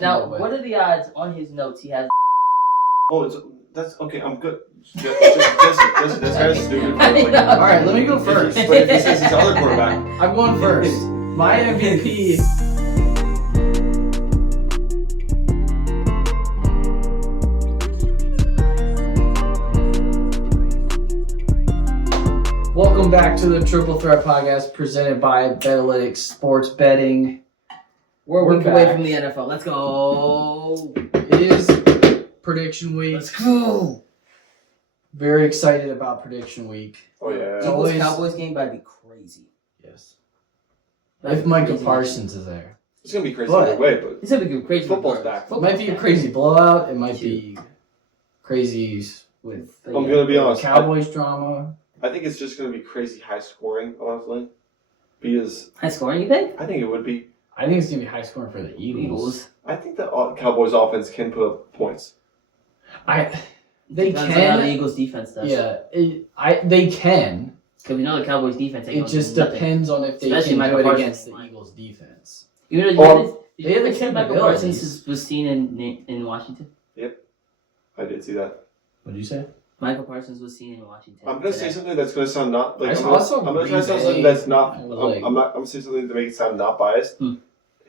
Now, what are the odds on his notes he has? Oh, that's okay. I'm good. This guy's stupid. All right, let me go first. But if he says his other quarterback, I'm going first. My MVP. Welcome back to the Triple Threat Podcast presented by Betalytics Sports Betting. We're a week We're away back. from the NFL. Let's go. It is prediction week. Let's go. Very excited about prediction week. oh yeah. So- always- Eagles-Cowboys game might be crazy. Yes. If Michael Parsons is there. It's gonna be crazy But- either way, but It's gonna be crazy. Football's back. It might be a crazy blowout. It might be crazy with I'm gonna be honest. Cowboys drama. I think it's just gonna be crazy high scoring, honestly. Because High scoring, you think? I think it would be. I think it's gonna be high scoring for the Eagles. I think the Cowboys offense can put up points. They Depends on how the can. Eagles defense does. Yeah, they can. Because we know the Cowboys defense ain't It gonna just do nothing. depends on if they Especially can Michael do it Parsons. against the Eagles defense. You know, Well, they have the Michael capabilities. Parsons was seen in Washington. I did see that. What did you say? Michael Parsons was seen in Washington. I'm gonna say something that's gonna sound not like I I'm saw gonna, some I'm gonna try to say Green something Bay. that's not. I was like- I'm gonna say something to make it sound not biased. Hmm.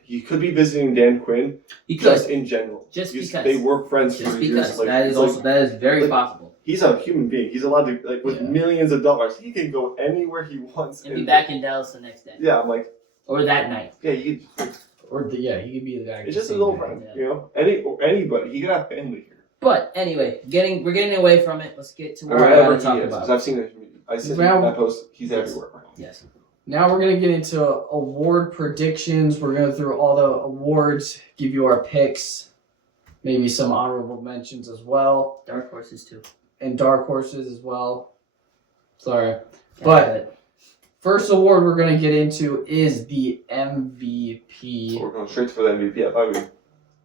He could be visiting Dan Quinn He could. just in general. Just because. they were friends Just for because. years. Like, That is it's also like, that is very like- possible. he's a human being. He's allowed to like with Yeah. millions of dollars. He can go anywhere he wants And be back in Dallas the next day. Yeah, I'm like, Or that night. yeah, he could. He could be the guy. It's just his old friend, you know. Anybody, he could have family here. But anyway, we're getting away from it. Let's get to what Or we're wherever going to talk he is, about. because I've seen it. I see Well- that post. He's Yes. everywhere. Yes. Now we're gonna get into award predictions. We're gonna go through all the awards, give you our picks, maybe some honorable mentions as well, Dark horses too. and dark horses as well. Sorry. Got But- it. First award we're gonna get into is the MVP. So we're going straight for the MVP. I thought we'd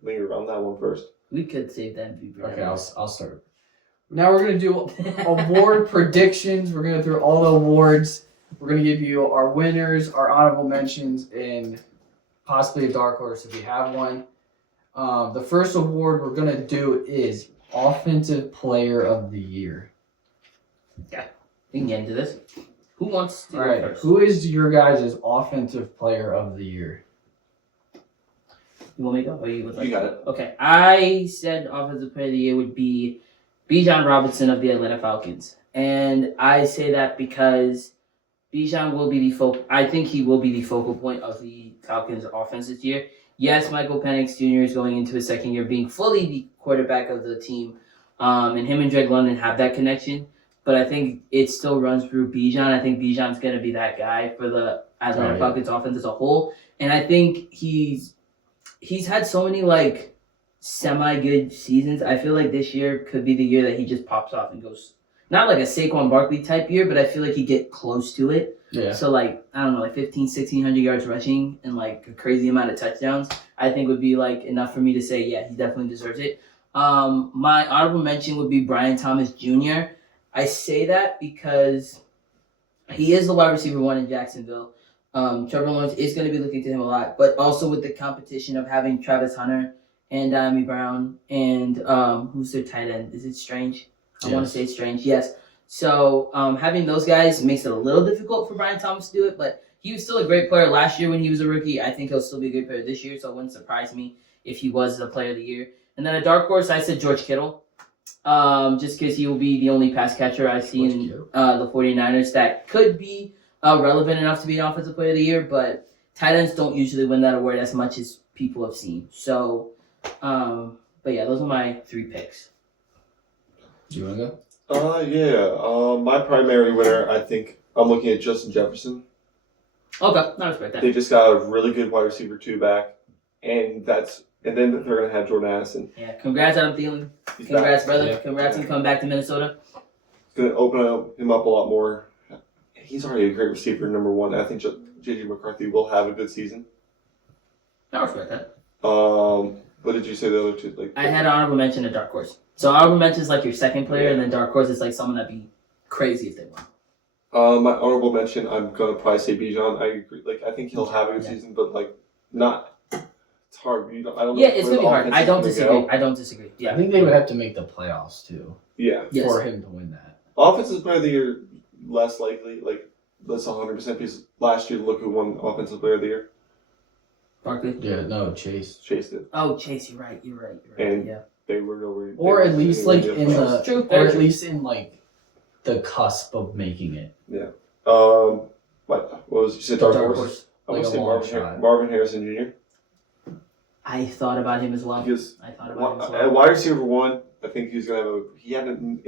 linger around that one first. We could save that MVP. Okay, I'll start. Now we're gonna do award predictions. We're gonna go through all the awards. We're gonna give you our winners, our honorable mentions, and possibly a dark horse if we have one. The first award we're gonna do is Offensive Player of the Year. We can get into this. Who wants to All go right, first? who is your guys' Offensive Player of the Year? You want me to go? Or you would like You got to? it. Okay. I said offensive player of the year would be Bijan Robinson of the Atlanta Falcons. And I say that because Bijan will be I think he will be the focal point of the Falcons offense this year. Yes, Michael Penix Jr. is going into his second year being fully the quarterback of the team. And him and Drake London have that connection. But I think it still runs through Bijan. I think Bijan's going to be that guy for the Atlanta Right. Falcons offense as a whole. And I think he's had so many like semi-good seasons. I feel like this year could be the year that he just pops off and goes, not like a Saquon Barkley type year, but I feel like he'd get close to it. Yeah. So like, I don't know, like 1,600 yards rushing and like a crazy amount of touchdowns, I think would be like enough for me to say, yeah, he definitely deserves it. My honorable mention would be Brian Thomas Jr. I say that because he is the wide receiver one in Jacksonville. Trevor Lawrence is going to be looking to him a lot, but also with the competition of having Travis Hunter and Diami Brown and who's their tight end? Is it Strange? I want to Yes. say it's Strange. Yes. So having those guys makes it a little difficult for Brian Thomas to do it, but he was still a great player last year when he was a rookie. I think he'll still be a good player this year, so it wouldn't surprise me if he was the player of the year. And then a dark horse, I said George Kittle, just because he will be the only pass catcher I see in the 49ers that could be relevant enough to be an offensive player of the year, but tight ends don't usually win that award as much as people have seen. So, but yeah, those are my 3 picks. Do you want to go? Yeah. My primary winner, I think, I'm looking at Justin Jefferson. Okay, I respect that. They just got a really good wide receiver 2 back, and then they're gonna have Jordan Addison. Yeah, congrats, Adam Thielen. He's Congrats, back. brother. Yeah. Congrats on coming back to Minnesota. It's gonna open him up a lot more. He's already a great receiver, number one. I think J.J. McCarthy will have a good season. I respect that. What did you say the other two? Like I had honorable mention of dark horse. So honorable mention is like your second player, and then dark horse is like someone that'd be crazy if they won. My honorable mention, I'm gonna probably say Bijan. I agree. Like I think he'll have a good season, but like not It's hard. I don't know Yeah, it's where gonna be the hard. offense I is don't gonna disagree. go. I don't disagree. I Yeah. think they would have to make the playoffs too Yeah. Yes. for him to win that. Offensive player of the year, less likely. Like, that's 100% because last year, look who won Offensive Player of the Year. Barkley. Yeah, no, Chase. Chase did. Oh, Chase, you're right. You're right. And- yeah. They were nowhere. they Or were at least anywhere like near in playoffs. the, True, or very at true. least in like the cusp of making it. What was you said? Dark Dark Horse. horse. I Like would a say long shot. Marvin Harrison Jr. I thought about him as well. Because I thought about him as at well. wide receiver 1, I think he's gonna have he had an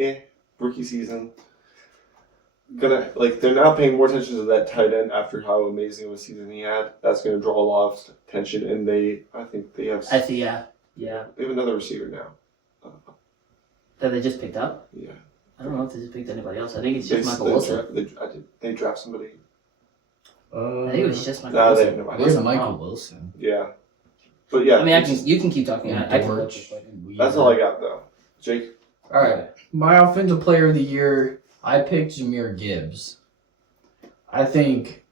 rookie season. They're now paying more attention to that tight end after how amazing of a season he had. That's gonna draw a lot of attention, and I think they have. I see. Yeah. Yeah. They have another receiver now. That they just picked up. Yeah. I don't know if they just picked anybody else. I think it's just Michael Wilson. They draft somebody. I think it was just Michael Nah, they Wilson. have no It idea. was Michael Wilson. Yeah. But yeah. I mean, it's just- you can keep talking. I can look Dortch, it, and Weaver. that's all I got though. Jake. All right, my offensive player of the year, I picked Jahmyr Gibbs. I think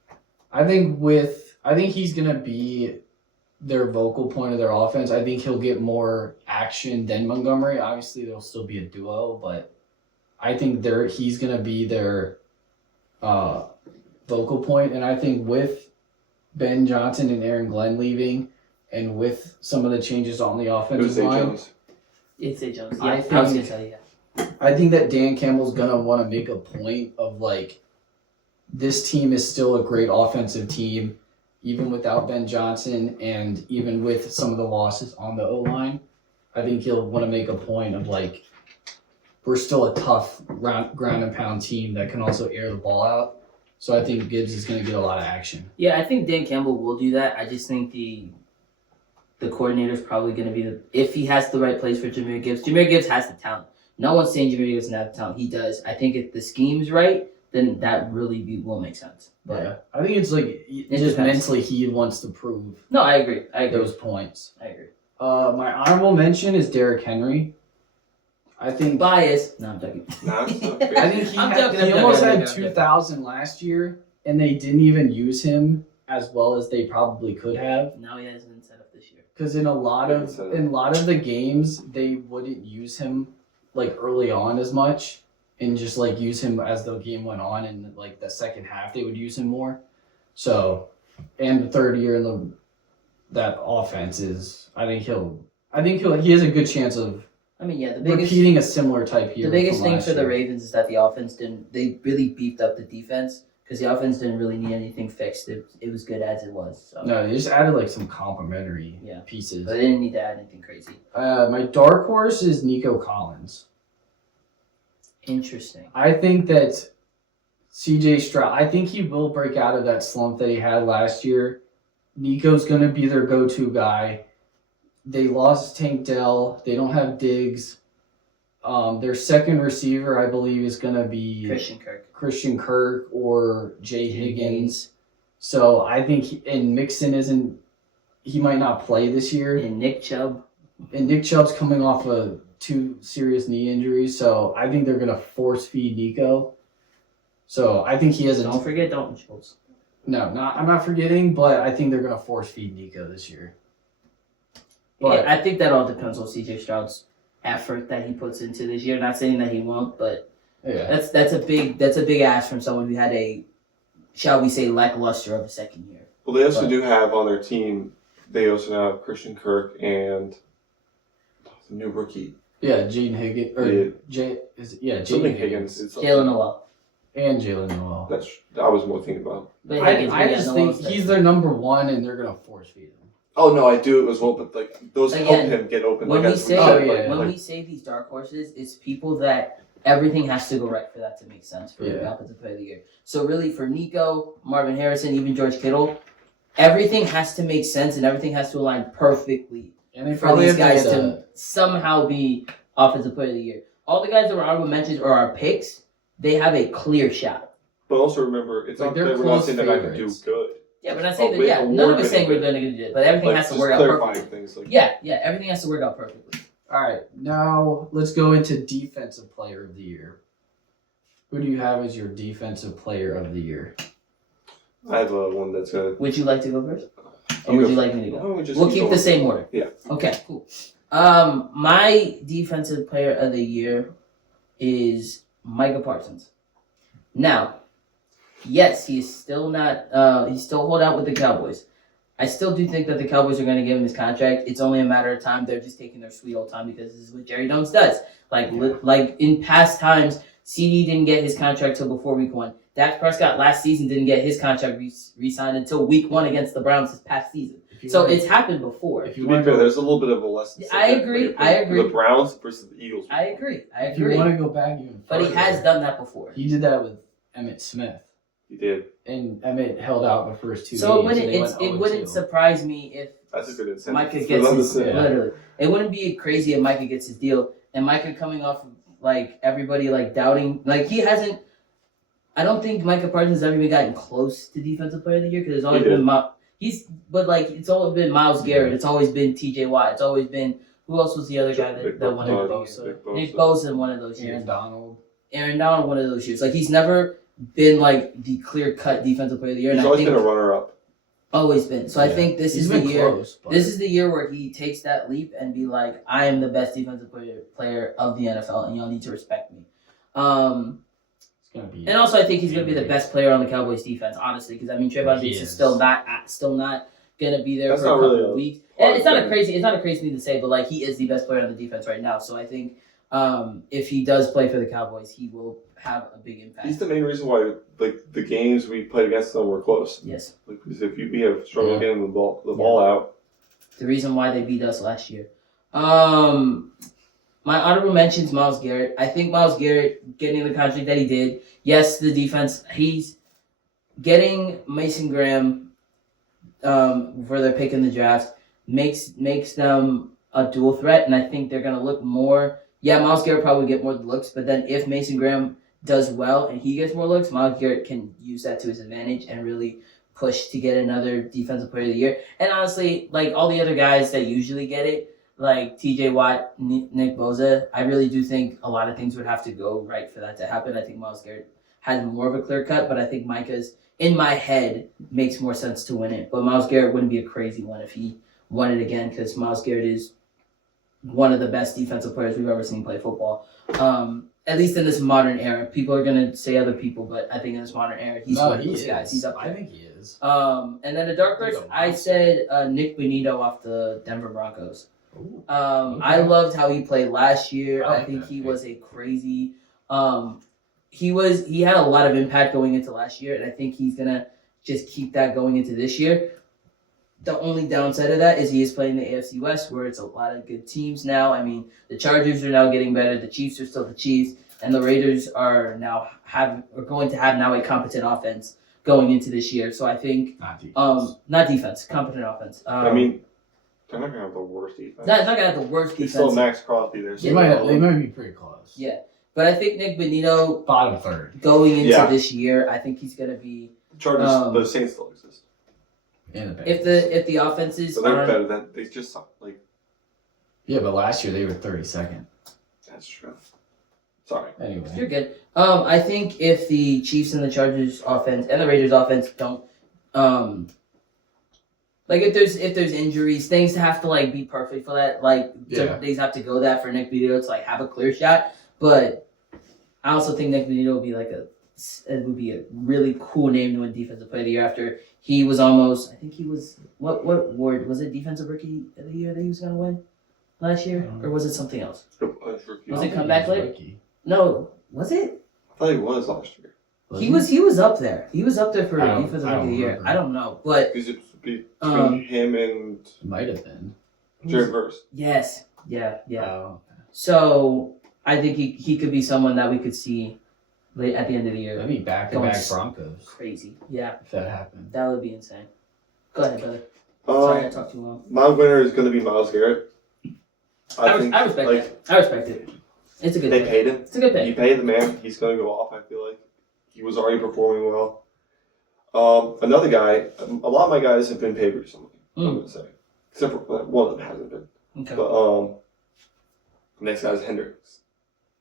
he's gonna be their vocal point of their offense. I think he'll get more action than Montgomery. Obviously, they'll still be a duo, but I think he's gonna be their vocal point. And I think with Ben Johnson and Aaron Glenn leaving, and with some of the changes on the It was offensive Zay line. Jones. It's A. Jones. I Yeah, I was think- gonna tell you. Yeah. I think that Dan Campbell's gonna want to make a point of like, this team is still a great offensive team, even without Ben Johnson and even with some of the losses on the O line. I think he'll want to make a point of like, we're still a tough ground and pound team that can also air the ball out. So I think Gibbs is gonna get a lot of action. Yeah, I think Dan Campbell will do that. I just think the coordinator's probably going to be if he has the right place for Jahmyr Gibbs. Jahmyr Gibbs has the talent. No one's saying Jahmyr Gibbs doesn't have the talent. He does. I think if the scheme's right, then that really will make sense. But Yeah, I think it's like just depends. mentally he wants to prove no, I agree. those points. I agree. My honorable mention is Derrick Henry. I think Bias. No, I'm joking. Nah, it's not I think he, I'm had, joking, he I'm almost joking, had I'm joking. 2,000 last year, and they didn't even use him as well as they probably could have. Now he hasn't been set up this year. Because in a lot of the games, they wouldn't use him like early on as much, and just like use him as the game went on, and like the second half they would use him more. So, and the third year in that offense is, he has a good chance of I mean, yeah, the biggest repeating a similar type year. the biggest from thing last for the year. Ravens is that the offense they really beefed up the defense because the offense didn't really need anything fixed. It was good as it was. So. No, they just added like some complimentary Yeah. pieces. But they didn't need to add anything crazy. My dark horse is Nico Collins. Interesting. I think that CJ Stroud, I think he will break out of that slump that he had last year. Nico's going to be their go-to guy. They lost Tank Dell. They don't have Diggs. Their second receiver, I believe, is going to be Christian Kirk or Jay Higgins. So I think, and Mixon he might not play this year. And Nick Chubb. And Nick Chubb's coming off of 2 serious knee injuries, so I think they're going to force feed Nico. So I think he has Don't forget Dalton Schultz. I'm not forgetting, but I think they're going to force feed Nico this year. But Yeah, I think that all depends on CJ Stroud's effort that he puts into this year. Not saying that he won't, but yeah, that's a big ask from someone who had a, shall we say, lackluster of a second year. Well, they also do have on their team. They also have Christian Kirk and the new rookie. yeah, Jaden Higgins or Yeah. Jaden Something Higgins Higgins. It's Jalen Noel. and Jalen Noel. I was more thinking about. But I Higgins, just think Noel's he's their number one, and they're going to force feed him. Oh no, I do as well, but like those help Again, him get open. when like, we as say Oh, yeah. when we say these dark horses, it's people that everything has to go right for that to make sense for the offensive player of the year. So really, for Nico, Marvin Harrison, even George Kittle, everything has to make sense and everything has to align perfectly And they for probably these have guys to get to somehow be offensive player of the year. All the guys that were honorable mentions or our picks, they have a clear shot. But also remember, it's Like, not they're that we're not close saying they're not going to do favorites. good. Yeah, we're not saying Oh, that. Yeah, none of us award saying we're winning. going to do it, but everything Like, has to just work out clarifying perfectly. things. Like, Yeah, everything has to work out perfectly. All right, now let's go into defensive player of the year. Who do you have as your defensive player of the year? I have one that's gonna. Would you like to go first? Or would you like me to go? No, We'll keep the same order. Yeah. Okay, cool. My defensive player of the year is Micah Parsons. Now, yes, he's still not. He's still hold out with the Cowboys. I still do think that the Cowboys are going to give him his contract. It's only a matter of time. They're just taking their sweet old time because this is what Jerry Jones does. Like in past times, CD didn't get his contract till before week 1. Dak Prescott last season didn't get his contract re-signed until week 1 against the Browns this past season. So it's happened before. If To you be want fair, to, there's a little bit of a lesson. I agree. The Browns versus the Eagles. I agree. if you want to go back even But he further, has done that before. He did that with Emmitt Smith, He did. and Emmitt held out the first 2 So games. it wouldn't surprise me if That's a good incentive. Micah for gets them to his sit. yeah. literally. It wouldn't be crazy if Micah gets his deal, and Micah coming off of like everybody like doubting, like he hasn't. I don't think Micah Parsons has ever even gotten close to defensive player of the year because it's always He did. been but like it's always been Myles Garrett. It's always been T.J. Watt. It's always been who else was the other guy that won Nick it? Bosa. Nick Bosa in one of those Aaron years. Donald. Aaron Donald one of those years. Like he's never been like the clear cut defensive player of the year. He's And I always think been a runner-up. always been. So I Yeah. think this He's is the been year. close, but This is the year where he takes that leap and be like, I am the best defensive player of the NFL, and y'all need to respect me. it's gonna be. And also, I think he's going to be the best player on the Cowboys defense, honestly, because I mean, Trayvon He Diggs is is. still not going to be there That's for a not couple really of a weeks. hard And it's not a thing. crazy thing to say, but like he is the best player on the defense right now. So I think if he does play for the Cowboys, he will have a big impact. He's the main reason why like the games we played against them were close. Yes, Like, because if we have struggled Yeah. getting the ball out. the reason why they beat us last year. My honorable mentions Myles Garrett. I think Myles Garrett getting the contract that he did. Yes, the defense. He's getting Mason Graham for their pick in the draft makes them a dual threat, and I think they're gonna look more. Yeah, Myles Garrett probably get more looks, but then if Mason Graham does well and he gets more looks, Myles Garrett can use that to his advantage and really push to get another defensive player of the year. And honestly, like all the other guys that usually get it, like T.J. Watt, Nick Bosa, I really do think a lot of things would have to go right for that to happen. I think Myles Garrett has more of a clear cut, but I think Micah's, in my head, makes more sense to win it. But Myles Garrett wouldn't be a crazy one if he won it again because Myles Garrett is one of the best defensive players we've ever seen play football. At least in this modern era. People are going to say other people, but I think in this modern era, he's one of those guys. He's up I there. think he is. And then the dark horse, He's a I monster. said Nick Bonito off the Denver Broncos. Ooh. I loved how he played last year. I I like think that he pick. was a crazy. He had a lot of impact going into last year, and I think he's gonna just keep that going into this year. The only downside of that is he is playing the AFC West, where it's a lot of good teams now. I mean, the Chargers are now getting better. The Chiefs are still the Chiefs, and the Raiders are going to have now a competent offense going into this year. So I think Not defense. not defense, competent offense. I mean, they're not gonna have the worst defense. not gonna have the worst It's defense. still Max Crosby there. they might be pretty close. Yeah, but I think Nick Bonito Bottom third. going into Yeah. this year, I think he's gonna be The Chargers, the Saints still exist. And the if Bengals. the offenses So they're aren't better than they just like. Yeah, but last year they were 32nd. That's true. Sorry. Anyway. you're good. I think if the Chiefs and the Chargers offense and the Raiders offense don't like if there's injuries, things have to like be perfect for that. Like Yeah. things have to go that for Nick Bonito to like have a clear shot. But I also think Nick Bonito would be it would be a really cool name to win Defensive Player of the Year after he was almost. I think he was what award was it? Defensive Rookie of the Year that he was gonna win last year, or was it something else? Was it come back late? No, was it? I thought he was last year. He was up there. He was up there for I don't- Defensive I Rookie of don't the Year. remember. I don't know, but Because it's between Um, him and Might have been. Jared Verse. yes, yeah. Oh. So I think he could be someone that we could see late at the end of the year. That'd be back-to-back Going- Broncos Crazy, yeah, if that happened. that would be insane. Go ahead, brother. Sorry, I talked too long. My winner is going to be Myles Garrett. I think respect like it. I respect it. It's a good they pick. paid him. It's a good You pick. pay the man, he's going to go off. I feel like he was already performing well. Another guy, a lot of my guys have been paid recently. I'm going to say, except for one of them hasn't been. Okay. But next guy is Hendricks.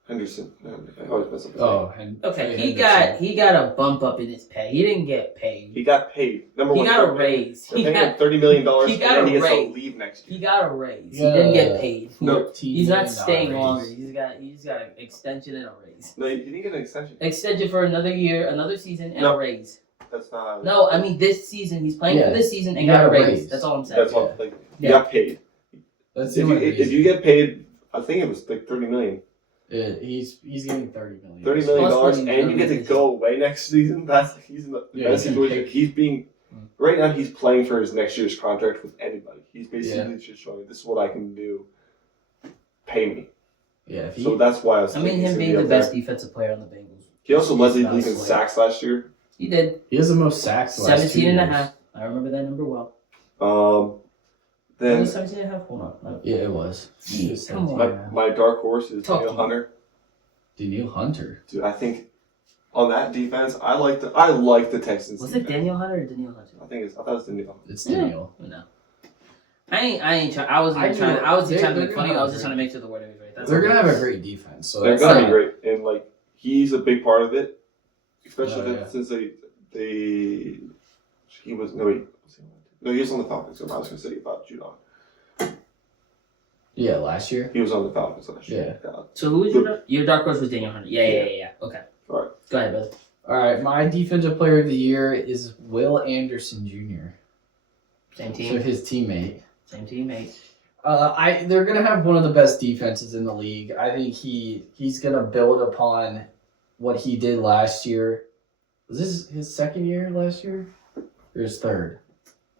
Henderson. I always mess up his name. Oh, and Okay, Henderson. he got a bump up in his pay. He didn't get paid. He got paid. Number He one, got a they're raise. They're He paying him got $30 million, he got and a he gets raise. to leave next year. he got a raise. He Yeah. didn't get paid. No, $14 He's not million staying raise. longer. He just got an extension and a raise. No, he didn't get an extension. Extension for another year, another season, and No. a raise. That's not. No, I mean this season. He's playing Yeah. for this season and He got a got a raise. raise. That's all I'm saying. That's what like he Yeah. got paid. That's the If you only if you get paid, I think it was like $30 million. he's getting $30 million. $30 million, Plus and $30 you get to million. go away next season. That's he's in the Yeah, best he can situation. pick. He's being right now. He's playing for his next year's contract with anybody. He's basically just showing this is what I can do. Pay me. Yeah, if he, So that's why I was. I mean, thinking he's him gonna being be the up there. best defensive player on the Bengals. He also led the He's league in not sacks last year. He did. he has the most sacks. The last 17 and a 2 years. half. I remember that number well. It Then was 17 and a half. Hold on. No. Yeah, it was. He was Come 17 on. and a half. my dark horse is Talk to Daniel me. Hunter. Daniil Hunter. Dude, I think on that defense, I like the Texans. Was it defense. Daniel Hunter or Daniel Hunter? I thought it was Daniel. It's Yeah. Daniil. No. I wasn't I even trying. knew- I wasn't they- trying to they're make gonna funny. I have was just a trying to make sure the wording was right. That's They're all. gonna have a great defense. So They're that's gonna not- be great, and like he's a big part of it, especially Oh, yeah. since he was he was on the Falcons. So I was gonna say about Judon. Yeah, last year. He was on the Falcons last year. Yeah. So who was your dark horse was Daniel Hunter? Yeah. Okay. All right. Go ahead, brother. All right, my defensive player of the year is Will Anderson Jr. Same So team. his teammate. Same teammate. They're gonna have one of the best defenses in the league. I think he's gonna build upon what he did last year. Was this his second year last year, or his third?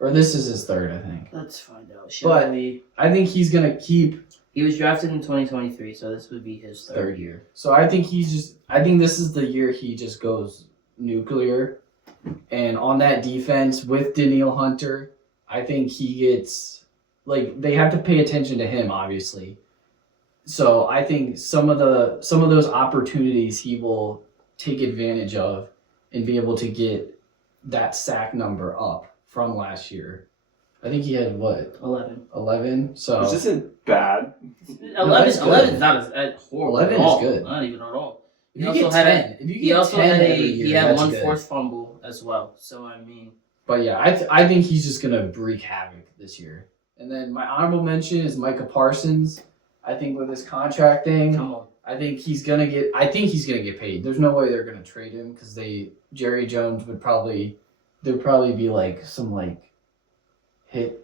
Or this is his third, I think. Let's find out. But- We? I think he's gonna keep He was drafted in 2023, so this would be his third year. So I think I think this is the year he just goes nuclear. And on that defense with Daniil Hunter, I think he gets they have to pay attention to him, obviously. So I think some of those opportunities he will take advantage of and be able to get that sack number up from last year. I think he had 11. 11. So Which isn't bad. 11 that's good. 11 is not as horrible. 11 at is all. good. Not even at all. if He you also get had 10, if you He get also 10 had every year, he had that's one good. forced fumble as well. So I mean, But yeah, I think he's just gonna wreak havoc this year. And then my honorable mention is Micah Parsons. I think with his contract thing, come on. I think he's gonna get paid. There's no way they're gonna trade him because Jerry Jones would probably be like some hit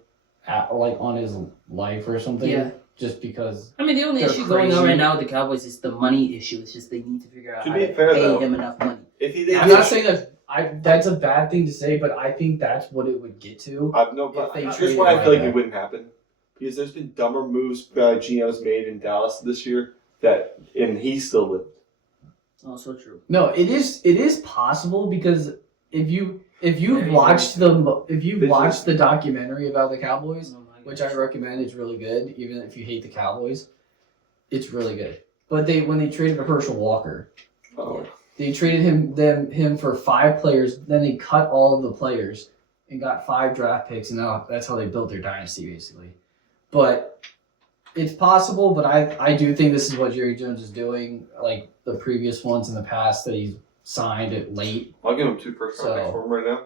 on his life or something. Yeah. Just because. I mean, the only They're issue going on crazy. right now with the Cowboys is the money issue. It's just they need to figure out To how be to fair, pay though, him enough money. If he I'm not saying that's a bad thing to say, but I think that's what it would get to. No, but if they here's traded why I feel like Micah. it wouldn't happen. Because there's been dumber moves by GMs made in Dallas this year and he still lived. Also true. No, it is possible because if you've Very watched This watched the documentary about the Cowboys, Oh my which gosh. I recommend, it's really good. Even if you hate the Cowboys, it's really good. But when they traded Herschel Walker, Oh. they traded him for 5 players. Then they cut all of the players and got 5 draft picks, and now that's how they built their dynasty basically. But it's possible. But I do think this is what Jerry Jones is doing, like the previous ones in the past that he's signed it late. I'll give him 2 first round picks for him right now.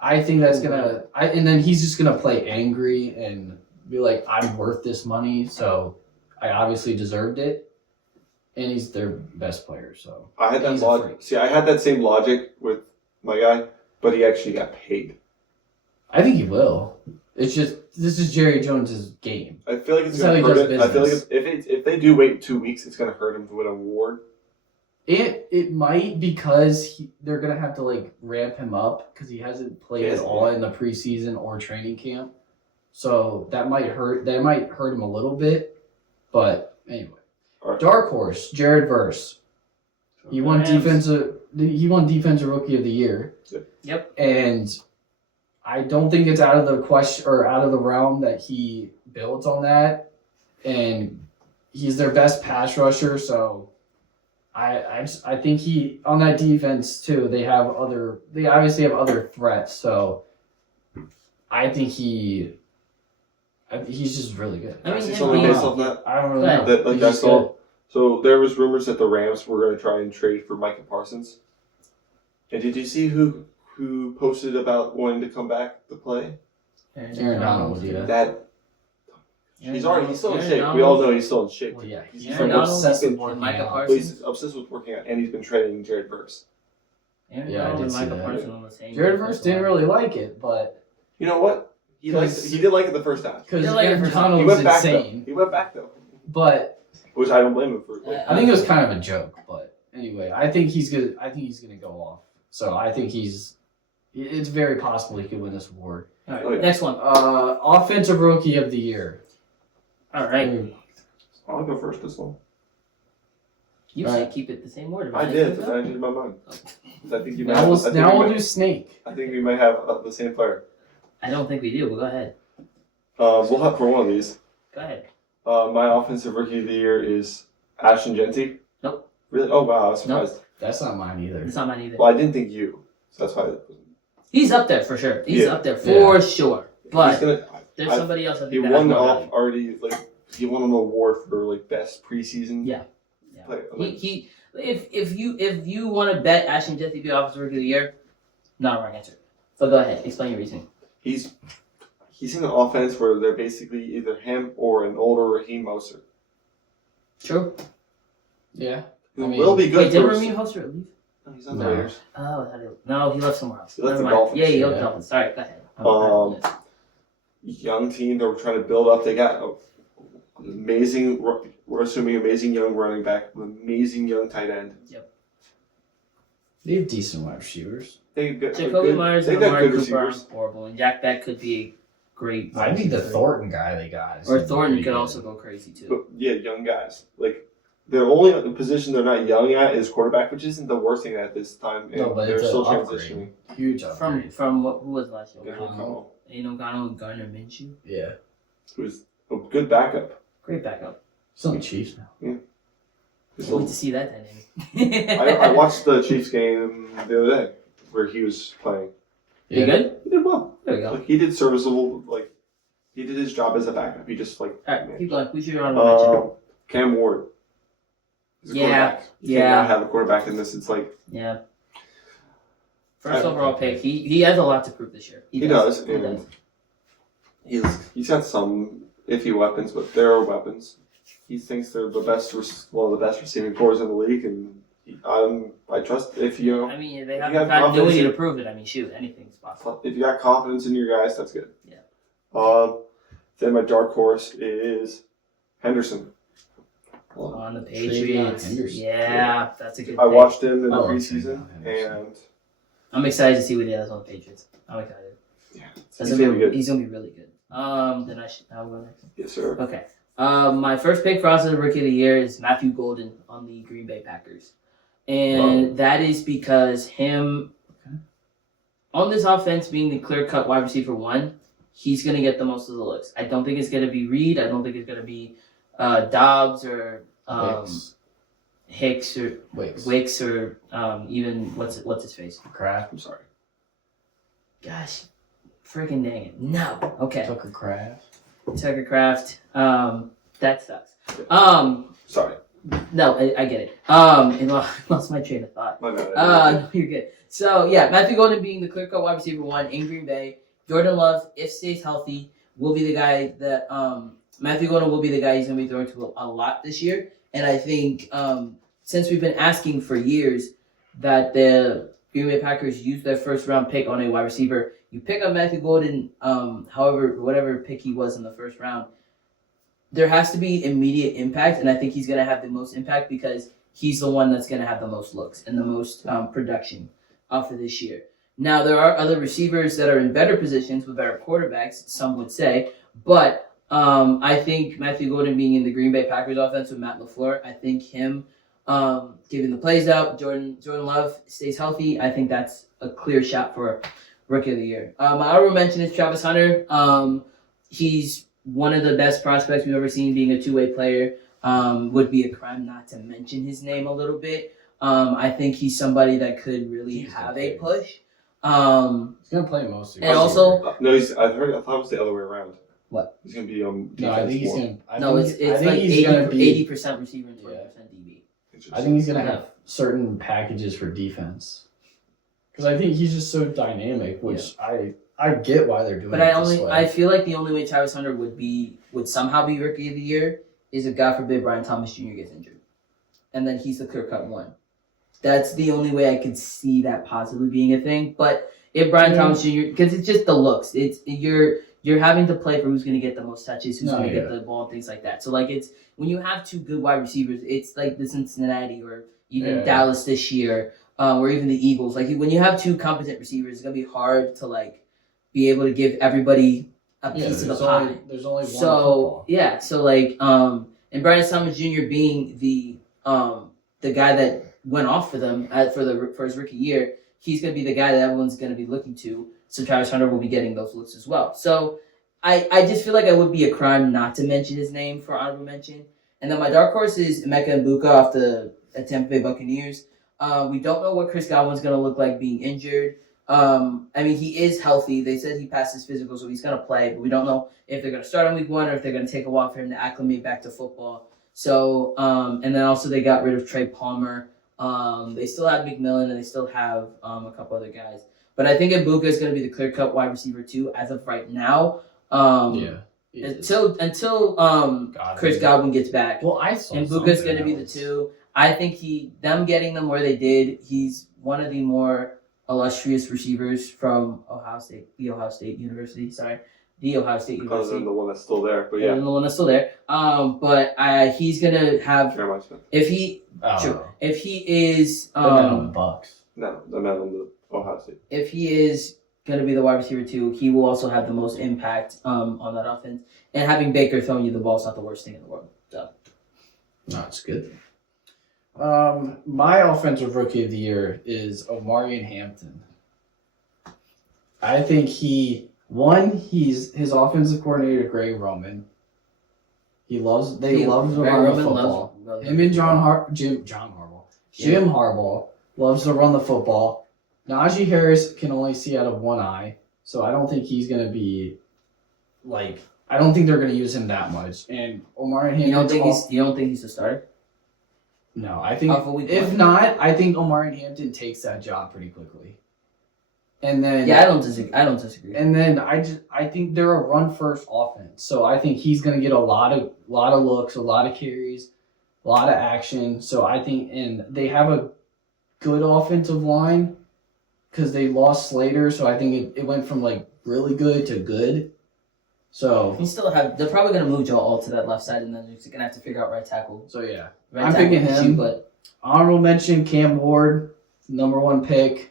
I think that's and then he's just gonna play angry and be like, I'm worth this money, so I obviously deserved it. And he's their best player, so I had that He's a logic. freak. See, I had that same logic with my guy, but he actually got paid. I think he will. It's just this is Jerry Jones's game. I feel like it's That's how going he to hurt does him. I feel like business. if they do wait 2 weeks, it's going to hurt him to win an award. It might because they're gonna have to ramp him up because he hasn't played Yes, at all in the preseason or training camp. So that might hurt. That might hurt him a little bit. But anyway, All right. dark horse Jared Verse. He won Rams. defensive rookie of the year. Yep. And I don't think it's out of the question or out of the realm that he builds on that. And he's their best pass rusher, so I think he on that defense too. They obviously have other threats, so I think he's just really good. I mean, See him something being- based off that? I don't really Go know. That like He's I just saw. good. So there was rumors that the Rams were going to try and trade for Micah Parsons. And did you see who posted about wanting to come back to play? Aaron Donald, yeah. That he's still in Aaron shape. Donald. We all know he's still in shape. Well, yeah, He's he's Aaron like Donald obsessed with and working Micah out. Parsons. He's obsessed with working out, and he's been training Jared Verse. Aaron Yeah, I Donald did and see Micah that. Parsons on the same. Jared team. Verse didn't really like it, but You know what? He did like it the first half. because Yeah, like Aaron for- He Donald was went back insane. though. He went back though, But which I don't blame him for. I think it was kind of a joke. But anyway, I think he's gonna go off. So I think it's very possible he could win this award. All right, Oh, yeah. next one. Offensive Rookie of the Year. All right, I'll go first this one. you All said right. keep it the same order. I man. did, but I changed my mind. I think you might. Now I think we'll we do Snake. I think we might have the same player. I don't think we do, but go ahead. We'll have for one of these. Go ahead. My offensive rookie of the year is Ashton Genty. Nope. Really? Oh wow, I was surprised. That's not mine either. It's not mine either. Well, I didn't think you, so that's why. He's up there for sure. He's Yeah. up there for sure. But He's gonna. there's I- somebody else I He think that won has more off value. already. Like he won an award for like best preseason. Yeah. Player. He if you want to bet Ashton Jeffy be offensive rookie of the year, not a wrong answer. But go ahead, explain your reasoning. He's in an offense where they're basically either him or an older Raheem Mostert, True. Yeah. who I mean- will be good. Wait, did for Raheem Mostert leave? No, he's on the No. Raiders. Oh, I thought no, he left somewhere else. He left Never the mind. Dolphins, Yeah, he left yeah. the Dolphins. Sorry, go ahead. Young team that we're trying to build up. They got an amazing. We're assuming amazing young running back, an amazing young tight end. They have decent wide receivers. They've got Jacoby good, Myers they've and got Amari good Cooper are receivers. horrible, and Jack Beck could be a great. I think the receiver. Thornton guy they got. is Or Thornton pretty could good. also go crazy too. But yeah, young guys. Like their only position they're not young at is quarterback, which isn't the worst thing at this time. And No, but they're it's still an upgrade. transitioning. Huge upgrade. From what? Who was last year? Yeah, O'Connell, Aiden O'Connell, and Gardner Minshew. Yeah. Who's a good backup. Great backup. He's on the Chiefs now. He's Can't wait a- to see that dynamic. I watched the Chiefs game the other day where he was playing. You good? He did well. There we go. Like he did serviceable. Like he did his job as a backup. He just like All right, keep going. Who's your honorable mention? Cam Ward. He's a Yeah, quarterback. You yeah. cannot have a quarterback in this. It's like Yeah. First overall pick. He has a lot to prove this year. he does, He and does. he's got some iffy weapons, but there are weapons. He thinks they're the best, one of the best receiving cores in the league, and I trust if you know I mean, they have You the have continuity to confidence prove it. I mean, shoot, anything's possible. if you got confidence in your guys, that's good. Yeah. Then my dark horse is Henderson. On the Travion Patriots. Henderson. Yeah, that's a good I pick. watched him in the Oh, preseason, Travion Henderson. and I'm excited to see what he does on the Patriots. I'm excited. yeah, That's he's gonna gonna be good. He's gonna be really good. Then I'll go next. Yes, sir. Okay. My first pick for offensive rookie of the year is Matthew Golden on the Green Bay Packers. And that is because him on this offense being the clear cut wide receiver one, he's gonna get the most of the looks. I don't think it's gonna be Reed. I don't think it's gonna be Dobbs or Hicks or Wicks or even what's his face? Kraft. I'm sorry. Gosh, freaking dang it! No. Okay. Tucker Kraft. Tucker Kraft. That sucks. Sorry. No, I get it. And I lost my train of thought. My bad. No, you're good. So yeah, Matthew Golden being the clear cut wide receiver one in Green Bay. Jordan Love, if stays healthy, will be the guy that Matthew Golden will be the guy he's gonna be throwing to a lot this year. And I think since we've been asking for years that the Green Bay Packers use their first round pick on a wide receiver, you pick up Matthew Golden, whatever pick he was in the first round. There has to be immediate impact, and I think he's going to have the most impact because he's the one that's going to have the most looks and the most production for this year. Now, there are other receivers that are in better positions with better quarterbacks, some would say, but I think Matthew Golden being in the Green Bay Packers offense with Matt LaFleur, I think him giving the plays out, Jordan Love stays healthy, I think that's a clear shot for Rookie of the Year. My honorable mention is Travis Hunter. He's one of the best prospects we've ever seen being a two-way player. Would be a crime not to mention his name a little bit. I think he's somebody that could really have a push. He's gonna play most of And also, No, I thought it was the other way around. What? He's gonna be No, I think he's more. gonna. It's think like he's gonna be. 80% receiver and 20% DB. I think he's gonna Yeah. have certain packages for defense. Because I think he's just so dynamic, which I get why they're doing. But I feel like the only way Travis Hunter would somehow be rookie of the year is if God forbid Brian Thomas Jr. gets injured, and then he's the clear cut one. That's the only way I could see that possibly being a thing. But if Brian Thomas Jr. because it's just the looks, you're having to play for who's going to get the most touches, who's going to get the ball, things like that. So like it's when you have two good wide receivers, it's like the Cincinnati or even Dallas this year, or even the Eagles. Like when you have two competent receivers, it's going to be hard to like be able to give everybody a piece of the pie. There's only one football. Yeah, so like and Brian Thomas Jr. being the guy that went off for them for his rookie year, he's going to be the guy that everyone's going to be looking to. So Travis Hunter will be getting those looks as well. So I just feel like it would be a crime not to mention his name for honorable mention. And then my dark horse is Emeka Mbuka off the Tampa Bay Buccaneers. We don't know what Chris Godwin's going to look like being injured. I mean, he is healthy. They said he passed his physical, so he's going to play. But we don't know if they're going to start on week 1 or if they're going to take a while for him to acclimate back to football. So, and then also they got rid of Trey Palmer. They still have McMillan and they still have a couple other guys. But I think Mbuka is going to be the clear-cut wide receiver too as of right now. Until Chris Godwin gets back. Well, I saw Mbuka's going to be the 2. I think them getting them where they did, he's one of the more illustrious receivers from the Ohio State University. Because of the one that's still there, but the one that's still there. But he's gonna have if he is Bucks. No, the man on the Ohio State. If he is gonna be the wide receiver too, he will also have the most impact on that offense. And having Baker throwing you the ball is not the worst thing in the world. So no, it's good. My offensive rookie of the year is Omarion Hampton. I think he's his offensive coordinator, Greg Roman. They love to run the football. Him and Jim Harbaugh loves to run the football. Najee Harris can only see out of one eye, so I don't think he's gonna be I don't think they're gonna use him that much. And Omarion Hampton. You don't think he's a starter? No, I think if not, I think Omarion Hampton takes that job pretty quickly. And then I don't disagree. And then I think they're a run first offense, so I think he's gonna get a lot of looks, a lot of carries, a lot of action. So I think, and they have a good offensive line because they lost Slater, so I think it went from really good to good. So they're probably gonna move Joe Alt to that left side, and then they're gonna have to figure out right tackle. So yeah, I'm picking him. But honorable mention Cam Ward, number 1 pick.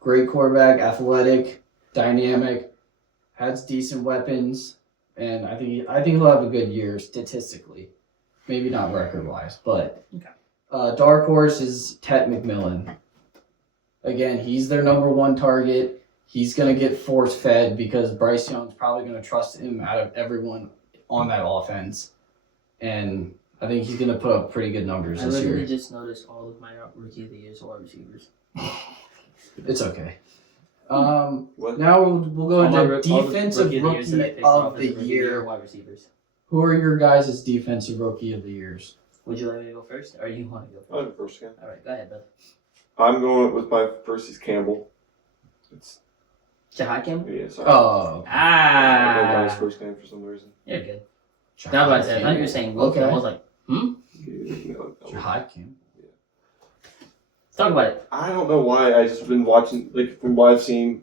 Great quarterback, athletic, dynamic, has decent weapons, and I think he'll have a good year statistically. Maybe not record-wise, but dark horse is Tet McMillan. Again, he's their number 1 target. He's going to get force-fed because Bryce Young's probably going to trust him out of everyone on that offense, and I think he's going to put up pretty good numbers this year. I literally just noticed all of my rookie of the year's wide receivers. It's okay. Now we'll go into defensive rookie of the year. Wide receivers. Who are your guys' defensive rookie of the years? Would you like me to go first, or you want to go first? I'll go first again. All right, go ahead, brother. I'm going with my first is Campbell. It's Jahad Campbell? Yeah, sorry. Oh. I wrote down his first name for some reason. You're good. I thought you were saying Wilson. I was like, Jahad Campbell. Talk about it. I don't know why. I just been watching, from what I've seen.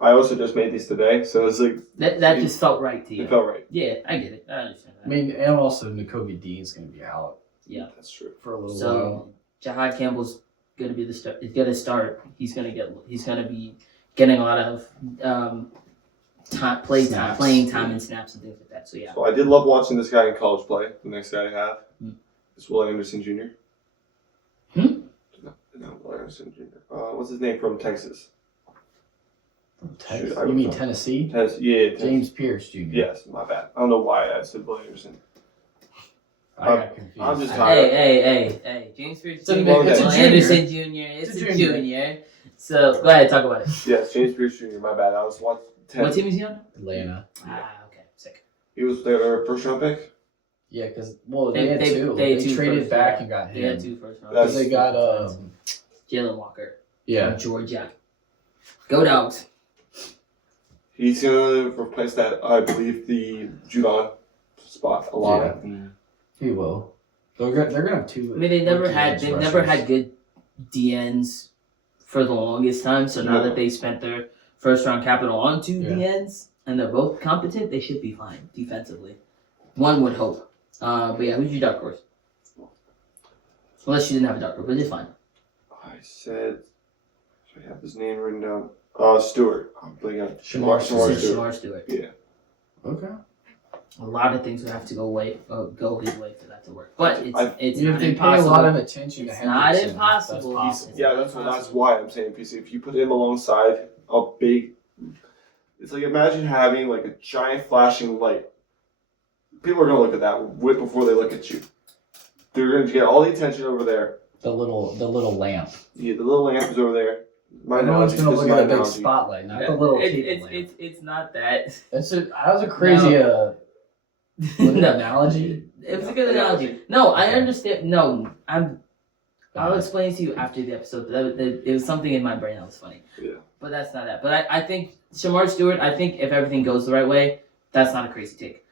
I also just made these today, so it's that just felt right to you. It felt right. Yeah, I get it. I understand that. I mean, and also Nakobe Dean's going to be out. Yeah, that's true. For a little while. So Jahad Campbell's going to be the start. He's going to start. He's going to be getting a lot of playing time and snaps and things like that. So yeah. So I did love watching this guy in college play. The next guy I have is Will Anderson Jr. No, Will Anderson Jr. What's his name from Texas? Texas? You mean Tennessee? Tennessee, yeah. James Pierce Jr. Yes, my bad. I don't know why I said Will Anderson. I got confused. I'm just tired. Hey. James Pierce Jr. It's a Anderson Jr. It's a junior. So go ahead, talk about it. Yes, James Pierce Jr. My bad. I was What team is he on? Atlanta. Okay, sick. He was their first round pick. Yeah, because well, They- they had they- two. they had They two traded first, back yeah. and got They had him. 2 first round. That's- Because they got Jalen Walker yeah. from Georgia. Go Dogs. He's gonna replace that, I believe, the Judon spot a lot. He will. They're gonna have two. I mean, they've never edge had rushers. good DNs for the longest time. So now No. that they spent their first round capital on 2 Yeah. DNs and they're both competent, they should be fine defensively. One would hope. But yeah, who's your dark horse? Unless you didn't have a dark horse, but it's fine. I said, I have his name written down. Stewart. I'm blanking on Shamar Shamar It's Stewart. Shamar Stewart. Yeah. Okay. A lot of things would have to go his way for that to work. But it's You not have to pay a impossible. lot of attention to It's not Hendrickson. impossible. That's possible. Yeah, that's why I'm saying PC. If you put him alongside a big, it's like imagine having like a giant flashing light. People are gonna look at that before they look at you. They're gonna get all the attention over there. The little lamp. Yeah, the little lamp is over there. My Everyone's analogy. gonna This is look my at a big analogy. spotlight, not the little table lamp. It's not that. That was a crazy analogy. It was a good analogy. No, I understand. No, I'll explain to you after the episode. But it was something in my brain that was funny. Yeah. But that's not that. But I think Shamar Stewart. I think if everything goes the right way, that's not a crazy take.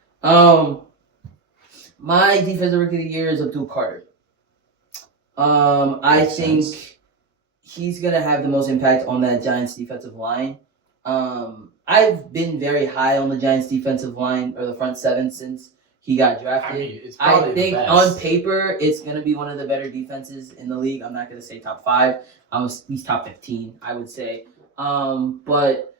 My defensive rookie of the year is Abdul Carter. I Makes think sense. he's gonna have the most impact on that Giants defensive line. I've been very high on the Giants defensive line or the front seven since he got drafted. it's I probably think the best. on paper it's gonna be one of the better defenses in the league. I'm not gonna say top 5. He's top 15, I would say. But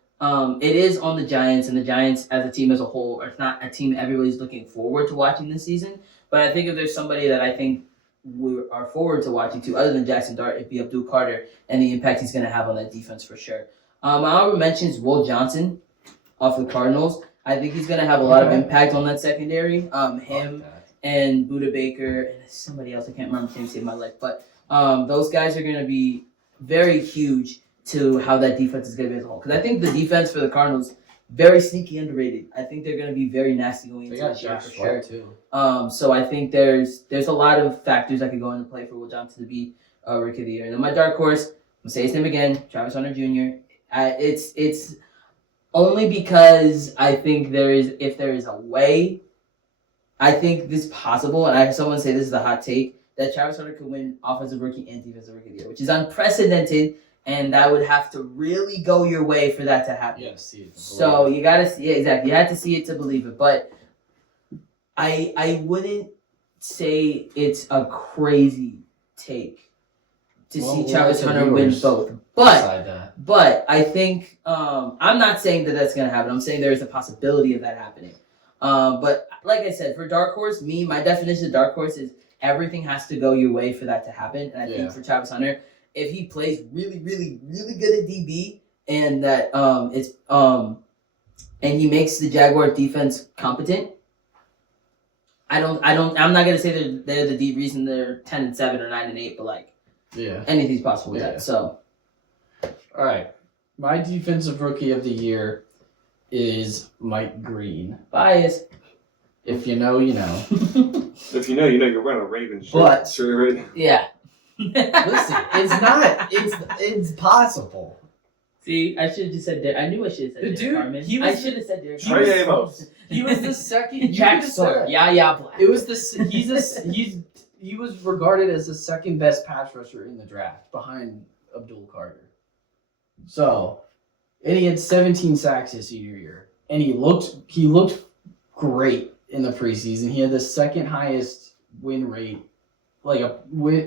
it is on the Giants, and the Giants as a team as a whole are not a team everybody's looking forward to watching this season. But I think if there's somebody that I think we are forward to watching to, other than Jackson Dart, it'd be Abdul Carter and the impact he's gonna have on that defense for sure. My honorable mention is Will Johnson off the Cardinals. I think he's gonna have a lot of impact on that secondary. Him and Buda Baker and somebody else, I can't remember his name, saved my life. But those guys are going to be very huge to how that defense is going to be as a whole. Because I think the defense for the Cardinals, very sneaky underrated. I think they're going to be very nasty going They into got this year Josh for sure. Sweat too. So I think there's a lot of factors that could go into play for Will Johnson to be Rookie of the Year. And then my dark horse, I'm going to say his name again, Travis Hunter Jr. It's only because I think if there is a way, I think this is possible, and I heard someone say this is a hot take, that Travis Hunter could win Offensive Rookie and Defensive Rookie of the Year, which is unprecedented, and that would have to really go your way for that to happen. You gotta see it. So you gotta see it, exactly. You had to see it to believe it, but I wouldn't say it's a crazy take to Well, see we'll Travis let the Hunter win viewers both. But decide that. I think I'm not saying that that's gonna happen. I'm saying there is a possibility of that happening. But like I said, for dark horse, my definition of dark horse is everything has to go your way for that to happen. And I think for Travis Hunter, if he plays really, really, really good at DB and that and he makes the Jaguars defense competent, I'm not gonna say they're the deep reason they're 10-7 or 9-8, but like Yeah. anything's possible with Yeah. that. So All right. My defensive rookie of the year is Mike Green. bias. If you know, you know. If you know, you're wearing a Ravens shirt. But- Shirt right? Yeah. Listen, it's not. It's possible. See, I should have just said Derek. I knew I should have said The Derek dude, Carmen. he I was- should have said Derek he Trey was- Amos. He was the second. Jack Sawyer. Yeah, Black. It was he was regarded as the second best pass rusher in the draft behind Abdul Carter. So, and he had 17 sacks his senior year, and he looked great in the preseason. He had the second highest win rate,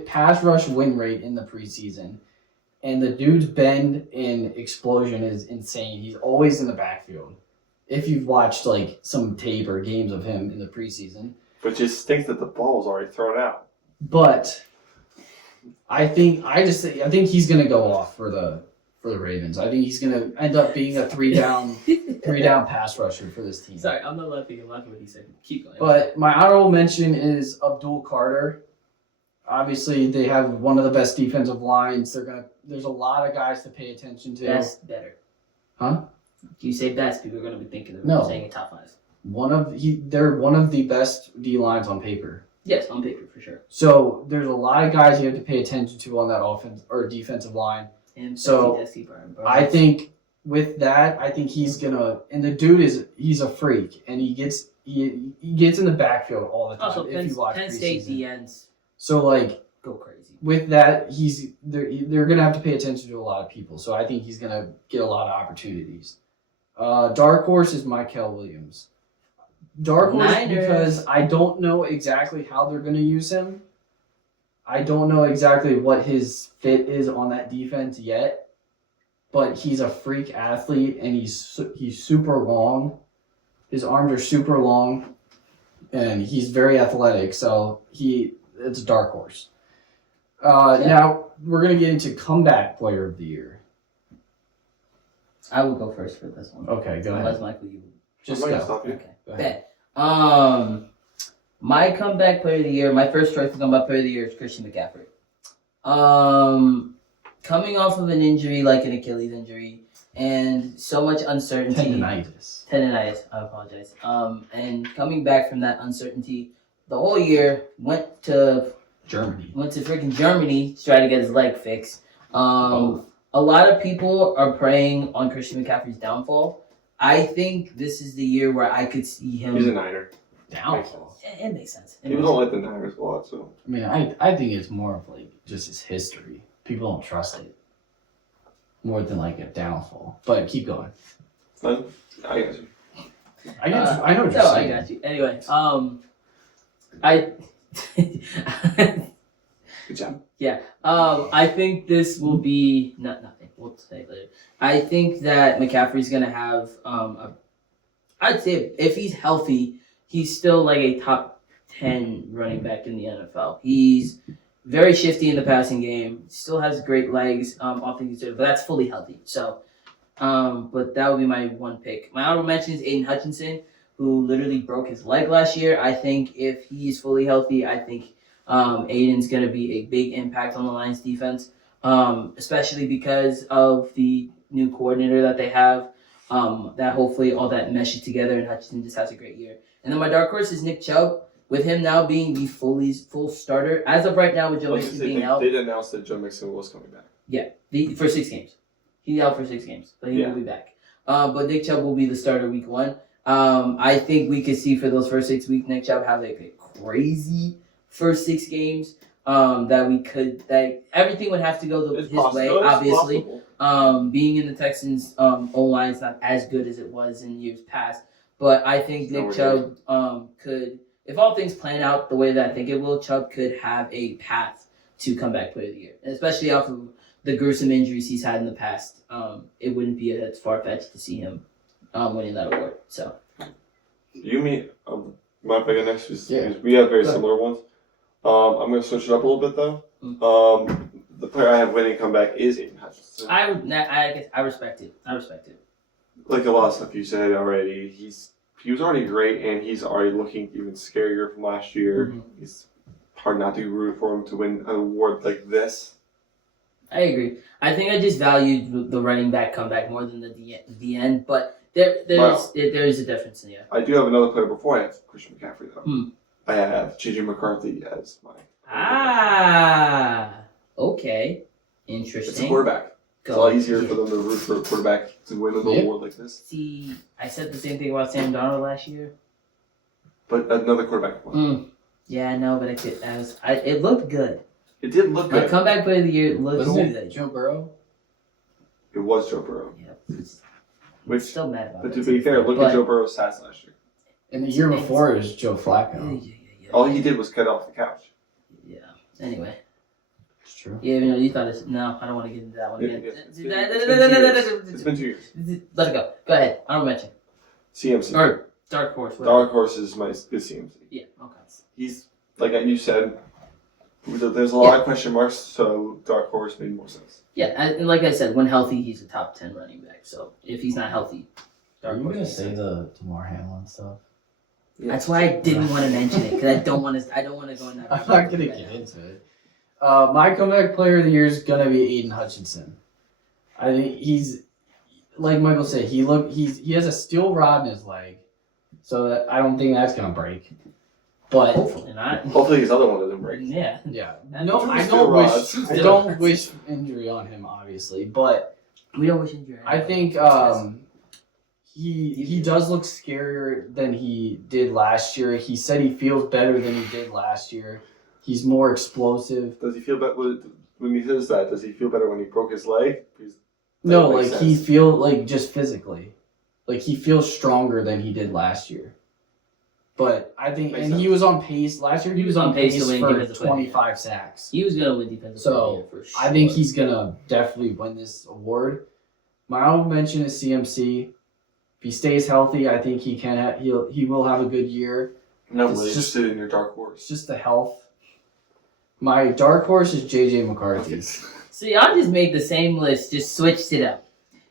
pass rush win rate in the preseason. And the dude's bend and explosion is insane. He's always in the backfield. If you've watched some tape or games of him in the preseason. But just stinks that the ball's already thrown out. But I think he's gonna go off for the Ravens. I think he's gonna end up being a three down pass rusher for this team. Sorry, I'm not laughing. I'm laughing at what he said. Keep going. But my honorable mention is Abdul Carter. Obviously, they have one of the best defensive lines. There's a lot of guys to pay attention to. Best, better. Huh? You say best, people are going to be thinking of No. saying a top 5. They're one of the best D lines on paper. Yes, on paper for sure. So there's a lot of guys you have to pay attention to on that offense or defensive line. And So, Dusty Burns. I think with that, I think he's gonna. And the dude he's a freak, and he gets in the backfield all the time. Also, if you watch Penn State preseason. DNs So like go crazy. with that, they're gonna have to pay attention to a lot of people. So I think he's gonna get a lot of opportunities. Dark horse is Michael Williams. Dark horse Niners. because I don't know exactly how they're gonna use him. I don't know exactly what his fit is on that defense yet, but he's a freak athlete and he's super long. His arms are super long, and he's very athletic. So it's a dark horse. Now we're gonna get into comeback player of the year. I will go first for this one. Okay, go Unless ahead. Michael, you. Just I'm not go. gonna stop you. Okay. Go ahead. Bet. My comeback player of the year, my first choice for comeback player of the year is Christian McCaffrey. Coming off of an injury like an Achilles injury and so much uncertainty. Tendonitis, I apologize. And coming back from that uncertainty, the whole year went to Germany. freaking Germany to try to get his leg fixed. A lot of people are preying on Christian McCaffrey's downfall. I think this is the year where I could see him. He's a Niner. Downfall. It makes sense. People don't like the Niners a lot, so. I mean, I think it's more of like just his history. People don't trust it more than like a downfall. But keep going. I guess. I know what you're No, I saying. got you. Anyway, I. Good job. I think this will be nothing. We'll say it later. I think that McCaffrey's gonna have I'd say if he's healthy, he's still like a top 10 running back in the NFL. He's very shifty in the passing game. Still has great legs. All things considered, but that's fully healthy. So, but that would be my one pick. My honorable mention is Aiden Hutchinson, who literally broke his leg last year. I think if he's fully healthy, I think Aiden's going to be a big impact on the Lions defense, especially because of the new coordinator that they have, that hopefully all that meshes together and Hutchinson just has a great year. And then my dark horse is Nick Chubb, with him now being the full starter. As of right now, with Joe Mixon being out. They announced that Joe Mixon was coming back. For 6 games. He's out for 6 games, but he will be back. But Nick Chubb will be the starter week 1. I think we could see for those first 6 weeks, Nick Chubb have like a crazy first 6 games. That everything would have to go his way, obviously. Being in the Texans, O-line is not as good as it was in years past. But I think Nick Chubb could, if all things plan out the way that I think it will, Chubb could have a path to comeback player of the year. And especially off of the gruesome injuries he's had in the past, it wouldn't be as far-fetched to see him winning that award. So. You mean, my pick next because Yeah. we have very similar ones. I'm going to switch it up a little bit though. The player I have winning comeback is Aiden Hutchinson. I guess I respect it. Like a lot of stuff you said already, he was already great, and he's already looking even scarier from last year. Mhm. It's hard not to root for him to win an award like this. I agree. I think I just valued the running back comeback more than the end, but there is a difference in I do have another player before I have Christian McCaffrey though. Hmm. I have J.J. McCarthy as my. Okay. It's a Interesting. quarterback. It's a lot easier for them to root for a quarterback to win an award like this. See, I said the same thing about Sam Darnold last year. But another quarterback won. Yeah, I know, but it looked good. It did look My good. comeback player of the year looked Wasn't good. it Joe Burrow? It was Joe Burrow. Yeah, Which, still mad about but it. to be fair, look at Joe Burrow's stats last year. And the year before it was Joe Flacco. Yeah. All he did was cut off the couch. Yeah. Anyway. It's true. Yeah, you thought it's... No, I don't want to get into that one again. It's been 2 years. Let it go. Go ahead. I don't mention. CMC. Or Dark Horse. Whatever. Dark Horse is my good CMC. Yeah, okay. He's, like you said, there's a lot of question marks, so Dark Horse made more sense. Yeah, and like I said, when healthy, he's a top 10 running back. So if he's not healthy, Are you Horse gonna makes say sense. the Tamar Hamlin stuff? That's why I didn't want to mention it, because I don't want to go in that. I'm not gonna get into it. My comeback player of the year is gonna be Aiden Hutchinson. I think he's like Michael said, he has a steel rod in his leg, so that I don't think that's gonna break. But Hopefully not. Hopefully his other one doesn't break. Yeah. yeah, And no, two I steel don't rods. wish I don't wish injury on him, obviously, but We don't wish injury. I think he does look scarier than he did last year. He said he feels better than he did last year. He's more explosive. Does he feel better when he says that? Does he feel better when he broke his leg? No, That like makes he sense. feel like just physically, like he feels stronger than he did last year. But I think, Makes and he sense. was on pace last year. He was on pace to win for Defensive Player. 25 sacks. He was gonna win defensive So, player of the year for sure. I think he's gonna definitely win this award. My honorable mention is CMC. If he stays healthy, I think he can. He will have a good year. No, It's really just- interested in your dark It's horse. just the health. My dark horse is JJ McCarthy. See, I just made the same list, just switched it up.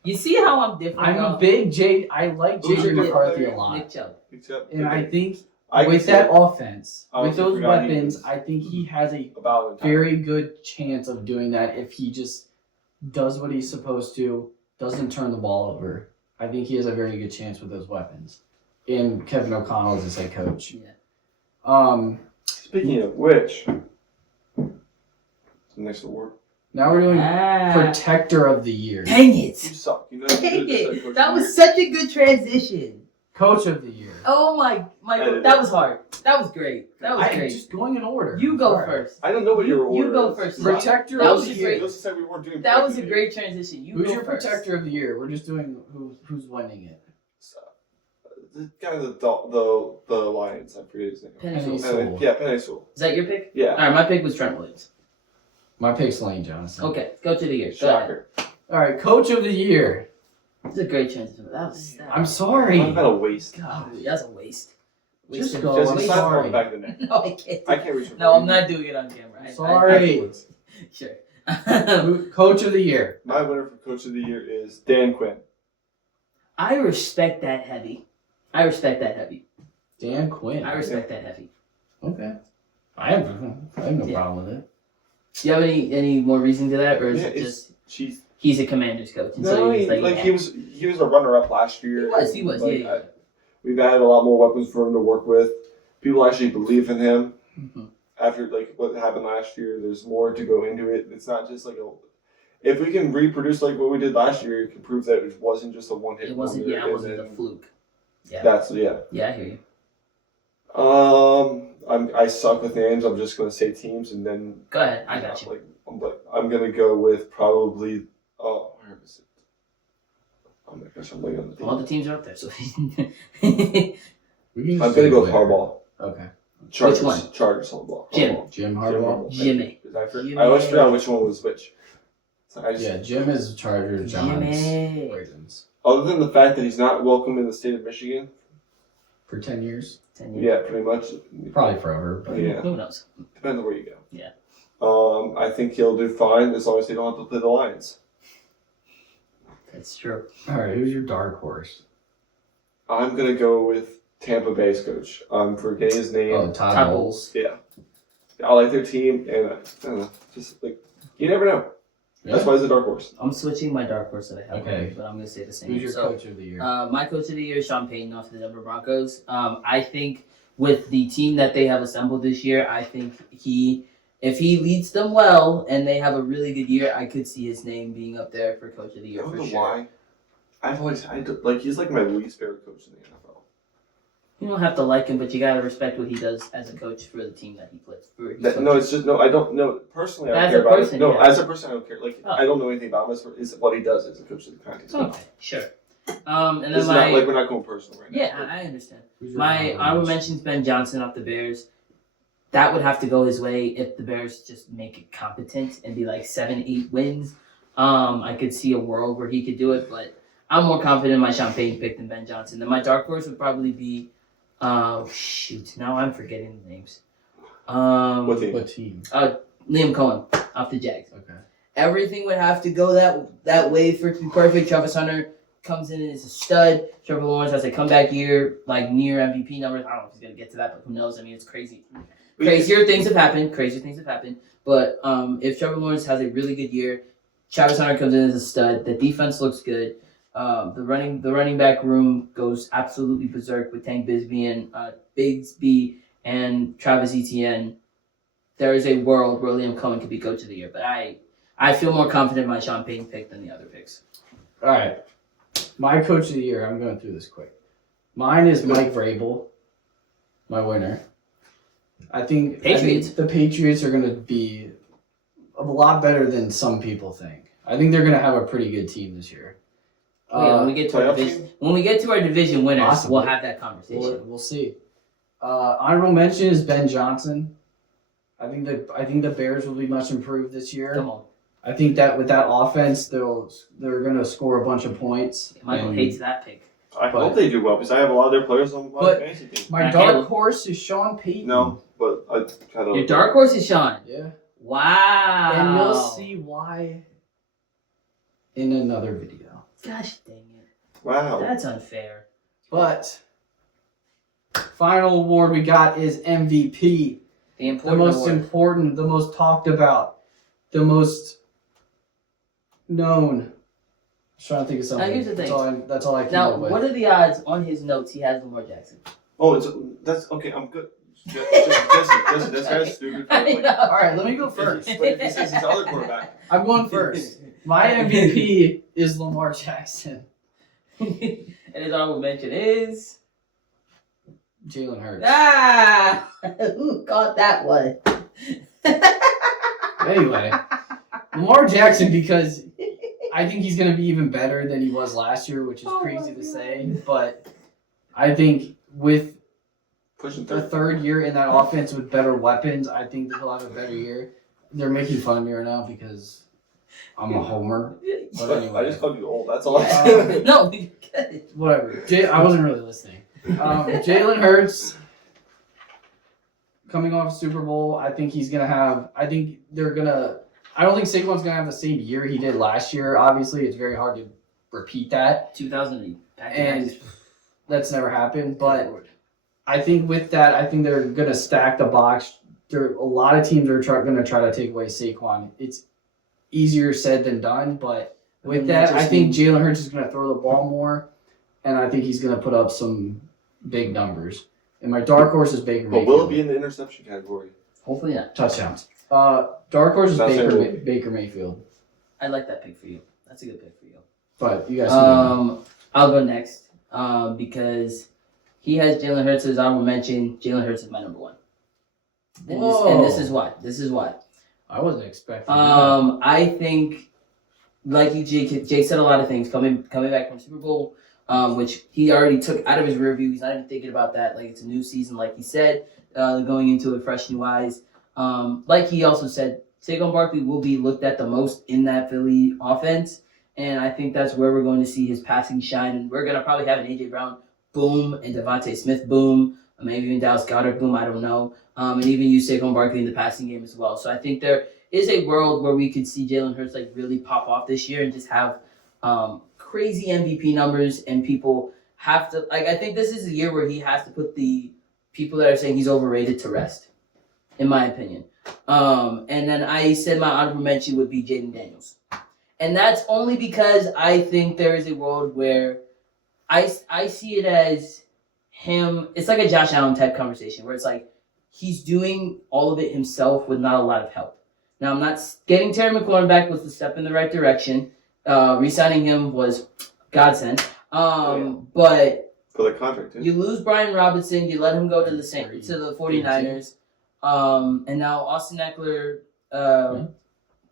You see how I'm different? I'm y'all? a big I like Who's JJ your McCarthy player? a lot, Nick Chubb. Except and I think I can with see that offense, I with also those forgot he weapons, was- I think he has a about it. very good chance of doing that if he just does what he's supposed to, doesn't turn the ball over. I think he has a very good chance with those weapons. And Kevin O'Connell is his head coach. Yeah. Speaking of which, next award. Now we're doing Ah, Protector of the Year. dang You it! suck. You know. Dang it! That was such a good transition. Coach of the Year. Oh my, Edit that it. was hard. That was great. That was I'm great. just going in order. You go Sorry. first. I don't know what your order You go is. first. Protector That of was the a Year. great- You also said we weren't doing. That was a predictive great transition. You Who's go your first. Protector of the Year? We're just doing who's winning it. The guy the Lions. I forget his name. Penny Penny Sewell. Sewell. Yeah, Penny Sewell. Is that your pick? Yeah. All right, my pick was Trent Williams. My pick's Lane Johnson. Okay, Coach of the Year. Go ahead. Shocker. All right, Coach of the Year. It's a great transition. That was. I'm sorry. What about a waste? God, that's a waste. Just Wasted- go. Just I'm slap him on sorry. the back of the neck. No, I can't. I can't reach. No, I'm not doing it on camera. Sorry. Sure. Coach of the Year. My winner for Coach of the Year is Dan Quinn. I respect that heavy. I respect that heavy. Dan Quinn. I respect that heavy. Okay. I have no Yeah. problem with it. Do you have any more reason to that, or is Yeah, it it's- just She's he's a Commander's coach? And no, so he, he's like yeah. he was a runner-up last year. He was. Like, Yeah. we've added a lot more weapons for him to work with. People actually believe in him. Mhm. After like what happened last year, there's more to go into it. It's not just like a. If we can reproduce like what we did last year, it can prove that it wasn't just a one-hit It wasn't. wonder, Yeah, it and wasn't the then fluke. Yeah. That's yeah. Yeah, I hear you. I suck with names. I'm just gonna say teams, and then Go ahead. I got you. I'm gonna go with probably. Oh, where is it? Oh my gosh, I'm late on the All team. the teams are up there, so. We can I'm just gonna do go with it later. Harbaugh. Okay. Chargers. one? Chargers Harbaugh. Jim. Harbaugh. Jim Jim Harbaugh. Jimmy. I always forgot which one was which. So I just, Yeah, Jim is Charger. John's Jimmy. Ravens Other than the fact that he's not welcome in the state of Michigan, for 10 years. 10 years. yeah, pretty much. Probably forever. But Yeah. Who knows? Depends on where you go. Yeah. I think he'll do fine as long as they don't have to play the Lions. That's true. All right, who's your dark horse? I'm gonna go with Tampa Bay's coach. I'm forgetting his name. Oh, Todd Todd Bowles. Yeah. I like their team, and I don't know, just like you never know. That's why it's a dark horse. I'm switching my dark horse that I have, Okay. but I'm going to say the same. Who's your So, coach of the year? my coach of the year is Sean Payton off the Denver Broncos. I think with the team that they have assembled this year, I think if he leads them well and they have a really good year, I could see his name being up there for coach of the I year don't for know sure. why. He's like my least favorite coach in the NFL. You don't have to like him, but you gotta respect what he does as a coach for the team that he plays for. No, it's just no. I don't know personally. I don't As care a about person, it. No, yeah. as a person, I don't care. Like Oh. I don't know anything about him. Is what he does as a coach of the county. So Okay, sure. And then it's my not like we're not going personal right now. yeah, I understand. Who's your My honorable mention's Ben Johnson off the Bears. That would have to go his way if the Bears just make it competent and be like 7-8 wins. I could see a world where he could do it, but I'm more confident in my Sean Payton pick than Ben Johnson. Then my dark horse would probably be, now I'm forgetting the names. What team? What team? Liam Cohen off the Jags. Okay. Everything would have to go that way for it to be perfect. Travis Hunter comes in and is a stud. Trevor Lawrence has a comeback year, like near MVP numbers. I don't know if he's gonna get to that, but who knows? I mean, it's crazy. Crazier things have happened. But if Trevor Lawrence has a really good year, Travis Hunter comes in as a stud. The defense looks good. The running back room goes absolutely berserk with Tank Bigsby and Travis Etienne. There is a world where Liam Cohen could be coach of the year, but I feel more confident in my Sean Payton pick than the other picks. All right. My coach of the year, I'm going through this quick. Mine is Mike Vrabel, my winner. I think the Patriots are going to be a lot better than some people think. I think they're going to have a pretty good team this year. When we get to our division winners, Possibly. we'll have that conversation. We'll see. Honorable mention is Ben Johnson. I think the Bears will be much improved this year. Come on. I think that with that offense, they're going to score a bunch of points. Michael hates that pick. I hope they do well because I have a lot of their players on my fantasy team. My dark horse is Sean Payton. No, but I kind of. Your dark horse is Sean. Yeah. Wow. And you'll see why in another video. Gosh dang it. Wow. That's unfair. But final award we got is MVP. The Important, the most talked about, the most known. I'm trying to think of something. Now, here's the thing. That's all I came Now, up with. what are the odds on his notes he has Lamar Jackson? Oh, that's okay. I'm good. Jesse, this guy's stupid. I know. All right, let me go first. But he says he's other quarterback. I'm going first. My MVP is Lamar Jackson. And his honorable mention is Jalen Hurts. who caught that one? Anyway, Lamar Jackson, because I think he's going to be even better than he was last year, which is crazy to say. But I think with Pushing the third year in that offense with better weapons, I think that he'll have a better year. They're making fun of me right now because I'm a homer. But anyway. I just called you old. That's all. No, Whatever. I wasn't really listening. Jalen Hurts coming off Super Bowl. I think he's gonna have. I don't think Saquon's gonna have the same year he did last year. Obviously, it's very hard to repeat that, 2008. and that's never happened. But I think with that, I think they're gonna stack the box. A lot of teams are gonna try to take away Saquon. It's easier said than done, but with that, I think Jalen Hurts is gonna throw the ball more, and I think he's gonna put up some big numbers. And my dark horse is Baker Mayfield. But will it be in the interception category? Hopefully not. Touchdowns? Dark horse is That's Baker Mayfield. I like that pick for you. That's a good pick for you. But you guys I'll go next because he has Jalen Hurts as honorable mention. Jalen Hurts is my number one. And this is why. I wasn't expecting that. I think, like Jake said a lot of things coming back from Super Bowl, which he already took out of his rear view. He's not even thinking about that. Like, it's a new season, like he said, going into it fresh new eyes. Like he also said, Saquon Barkley will be looked at the most in that Philly offense, and I think that's where we're going to see his passing shine. And we're going to probably have an A.J. Brown boom and Devontae Smith boom, maybe even Dallas Goedert boom, I don't know, and even use Saquon Barkley in the passing game as well. So I think there is a world where we could see Jalen Hurts like really pop off this year and just have crazy MVP numbers, and people have to I think this is a year where he has to put the people that are saying he's overrated to rest, in my opinion. And then I said my honorable mention would be Jaden Daniels, and that's only because I think there is a world where I see it as him. It's like a Josh Allen type conversation where it's like he's doing all of it himself with not a lot of help. Now, I'm not getting Terry McLaurin back was the step in the right direction. Re-signing him was godsend. But for the contract, too. You lose Brian Robinson, you let him go to the 49ers. And now Austin Eckler,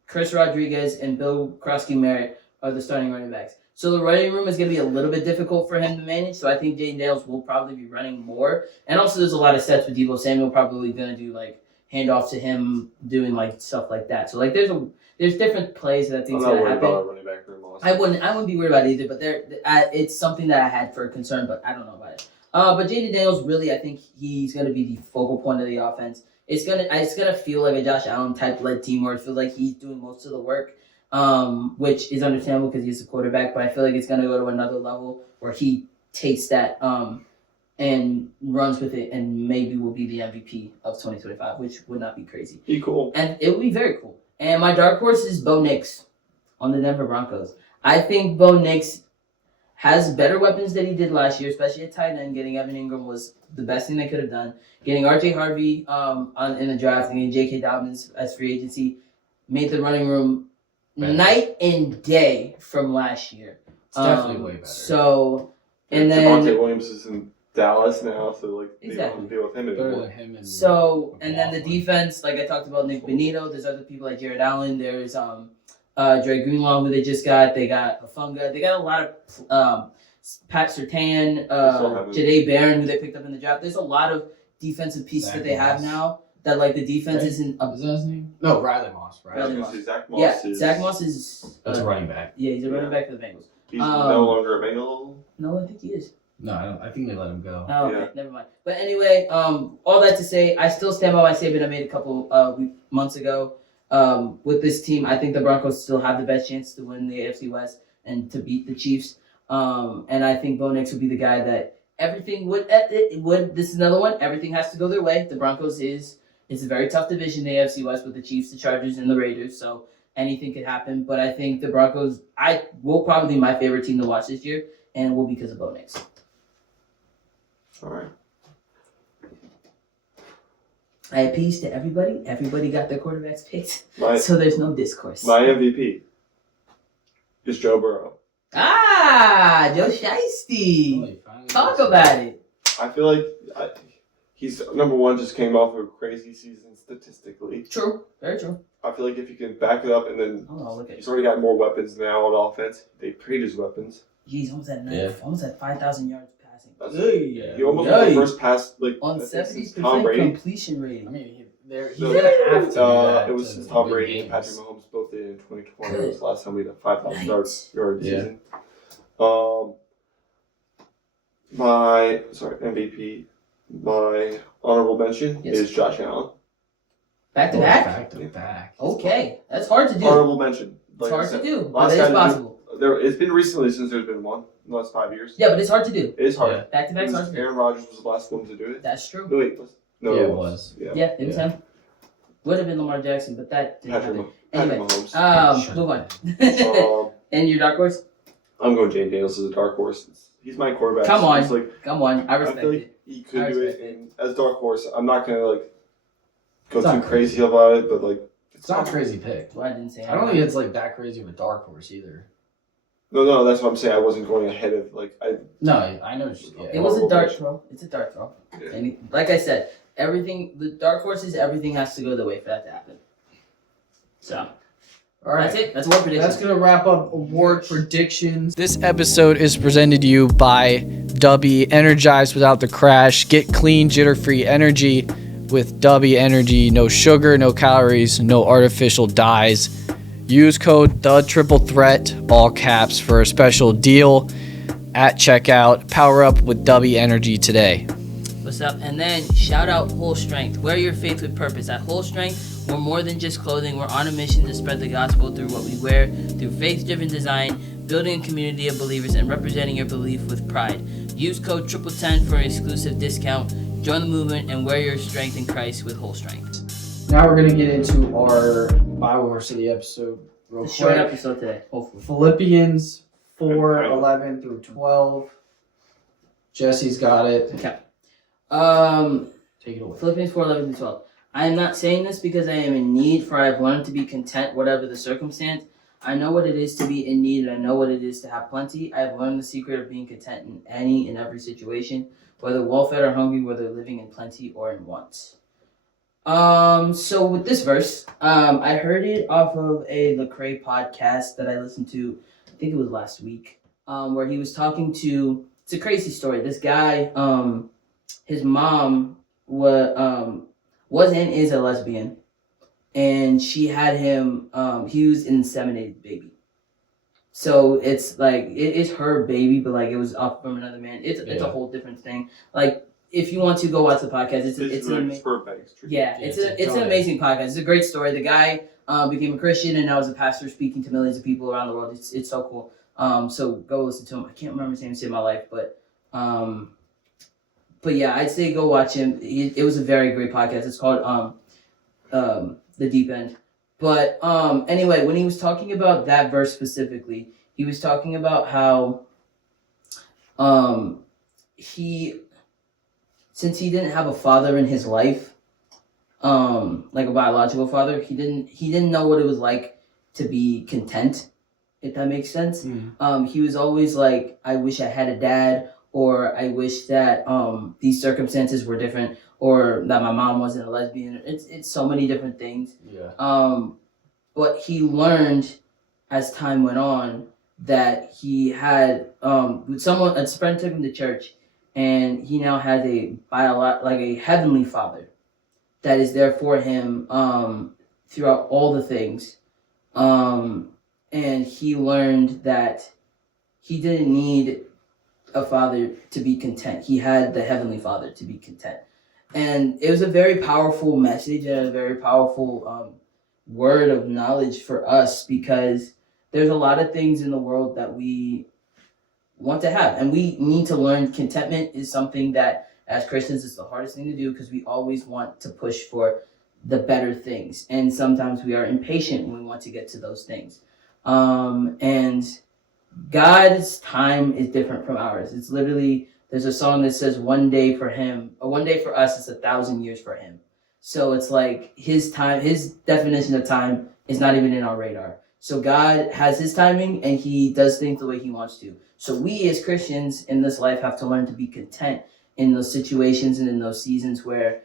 Chris Rodriguez, and Bill Krosky-Merritt are the starting running backs. So the running room is going to be a little bit difficult for him to manage. So I think Jaden Daniels will probably be running more. And also there's a lot of sets with Deebo Samuel probably going to do like handoff to him, doing like stuff like that. So like there's different plays that I think is going to happen. Running back room also. I wouldn't be worried about it either. But it's something that I had for concern, but I don't know about it. But Jaden Daniels, really, I think he's going to be the focal point of the offense. It's gonna feel like a Josh Allen type led team where it feels like he's doing most of the work, which is understandable because he's a quarterback. But I feel like it's gonna go to another level where he takes that and runs with it, and maybe will be the MVP of 2025, which would not be crazy. Be cool, and it would be very cool. And my dark horse is Bo Nix on the Denver Broncos. I think Bo Nix. has better weapons than he did last year, especially at tight end. Getting Evan Ingram was the best thing they could have done. Getting RJ Harvey in the draft and getting J.K. Dobbins as free agency made the running room night and day from last year. It's definitely way better. So, and then Javonte Williams is in Dallas now, so like they don't have to deal with him Better anymore. than him and So, and then the McLaughlin. defense, like I talked about Nick Benito, there's other people like Jared Allen, there's Dre Greenlaw, who they just got, they got Afunga, they got a lot of Pat Surtain, Jade Barron, who they picked up in the draft. There's a lot of defensive pieces Zach that they have Moss. now that like the defense Right. isn't Is that his name? No, Riley Moss. I was Riley gonna Moss. say Zach Moss Yeah, is Zach Moss is That's a running back. yeah, he's a running Yeah. back for the Bengals. he's no longer a Bengal. No, I think he is. No, I think they let him go. Oh, okay, Yeah. never mind. But anyway, all that to say, I still stand by my statement I made a couple months ago. With this team, I think the Broncos still have the best chance to win the AFC West and to beat the Chiefs. And I think Bo Nix would be the guy that everything would. This is another one. Everything has to go their way. The Broncos it's a very tough division, the AFC West, with the Chiefs, the Chargers, and the Raiders. So anything could happen. But I think the Broncos, will probably be my favorite team to watch this year, and will because of Bo Nix. All right. I appeased to everybody. Everybody got their quarterbacks picked, My so there's no discourse. MVP is Joe Burrow. Joe Shiesty. Oh, he finally Talk did about it. I feel like he's number one. Just came off a crazy season statistically. True. Very true. I feel like if you can back it up and then Oh, look at he's already got more weapons now on offense. They paid his weapons. He's almost at Yeah. almost at 5,000 yards passing. That's Yeah. He almost was Yay. the first pass like On I think, 70% since Tom Brady. completion I rating. mean, he's So, gonna have to do that. It was to since Tom win Brady and games. Patrick Mahomes both did it in 2020. It was the last time we had a 5,000 yard Yeah. season. My MVP. My honorable mention Yes. is Josh Allen. Back to Oh, back? Back to back. Okay. That's hard to do. Honorable mention. It's Like I hard to said, do, but last it is time to do- possible. It's been recently since there's been one in the last 5 years. Yeah, but it's hard to do. It is hard. Yeah. Back to back's hard to do. Aaron Rodgers was the last one to do it. That's true. No, wait. No, Yeah, it was. Yeah. Yeah, it was Yeah. him. Would have been Lamar Jackson, but that didn't Patrick, happen. Patrick Anyway, Mahomes. move on. Um, And your dark horse? I'm going Jane Daniels as a dark horse. He's my quarterback. Come so on. he's like, Come on, I I respect feel it. like he could I do it. respect it. And as dark horse, I'm not gonna like go It's not too crazy about it, but like It's not a crazy pick. Well, I didn't say I don't think it's like that crazy of a dark horse either. no, that's what I'm saying. I wasn't going ahead of like I. No, I know. Yeah. It was a Honorable dart mention. throw. It's a dart throw. Yeah. And like I said, the dark horses, everything has to go the way for that to happen. So, All right. that's it. That's one prediction. That's gonna wrap up award predictions. This episode is presented to you by Dubby. Energize without the crash. Get clean, jitter-free energy with Dubby Energy. No sugar, no calories, no artificial dyes. Use code THE3THREAT, all caps, for a special deal at checkout. Power up with Dubby Energy today. What's up? And then shout out Whole Strength. Wear your faith with purpose. At Whole Strength, we're more than just clothing. We're on a mission to spread the gospel through what we wear, through faith-driven design, building a community of believers, and representing your belief with pride. Use code 1010 for an exclusive discount. Join the movement and wear your strength in Christ with Whole Strength. Now we're gonna get into our Bible verse of the episode real It's a short quick. episode today, hopefully. Philippians 4:11 through 12. Jesse's got it. Take it away. Philippians 4:11 to 12. I am not saying this because I am in need, for I have learned to be content whatever the circumstance. I know what it is to be in need, and I know what it is to have plenty. I have learned the secret of being content in any and every situation, whether well-fed or hungry, whether living in plenty or in want. So with this verse, I heard it off of a Lecrae podcast that I listened to, I think it was last week, where he was talking to, it's a crazy story. This guy, his mom was and is a lesbian, and she had him, he was an inseminated baby. So it's like, it is her baby, but like it was off from another man. It's a Yeah. whole different thing. Like, if you want to go watch the podcast, it's an like amazing. sperm banks. Yeah, Yeah, it's it's an amazing podcast. It's a great story. The guy became a Christian and now is a pastor speaking to millions of people around the world. It's so cool. So go listen to him. I can't remember his name to save my life, but yeah, I'd say go watch him. It was a very great podcast. It's called The Deep End. But anyway, when he was talking about that verse specifically, he was talking about how he since he didn't have a father in his life, like a biological father, he didn't know what it was like to be content, if that makes sense. He was always like, I wish I had a dad, or I wish that these circumstances were different, or that my mom wasn't a lesbian. It's so many different things. Yeah. But he learned as time went on that he had a friend took him to church, and he now has a heavenly father that is there for him throughout all the things. And he learned that he didn't need a father to be content. He had the heavenly father to be content. And it was a very powerful message and a very powerful word of knowledge for us, because there's a lot of things in the world that we want to have, and we need to learn. Contentment is something that as Christians is the hardest thing to do, because we always want to push for the better things, and sometimes we are impatient when we want to get to those things. And God's time is different from ours. It's literally, there's a song that says one day for him, or one day for us is 1,000 years for him. So it's like his time, his definition of time is not even in our radar. So God has his timing, and he does things the way he wants to. So we as Christians in this life have to learn to be content in those situations and in those seasons where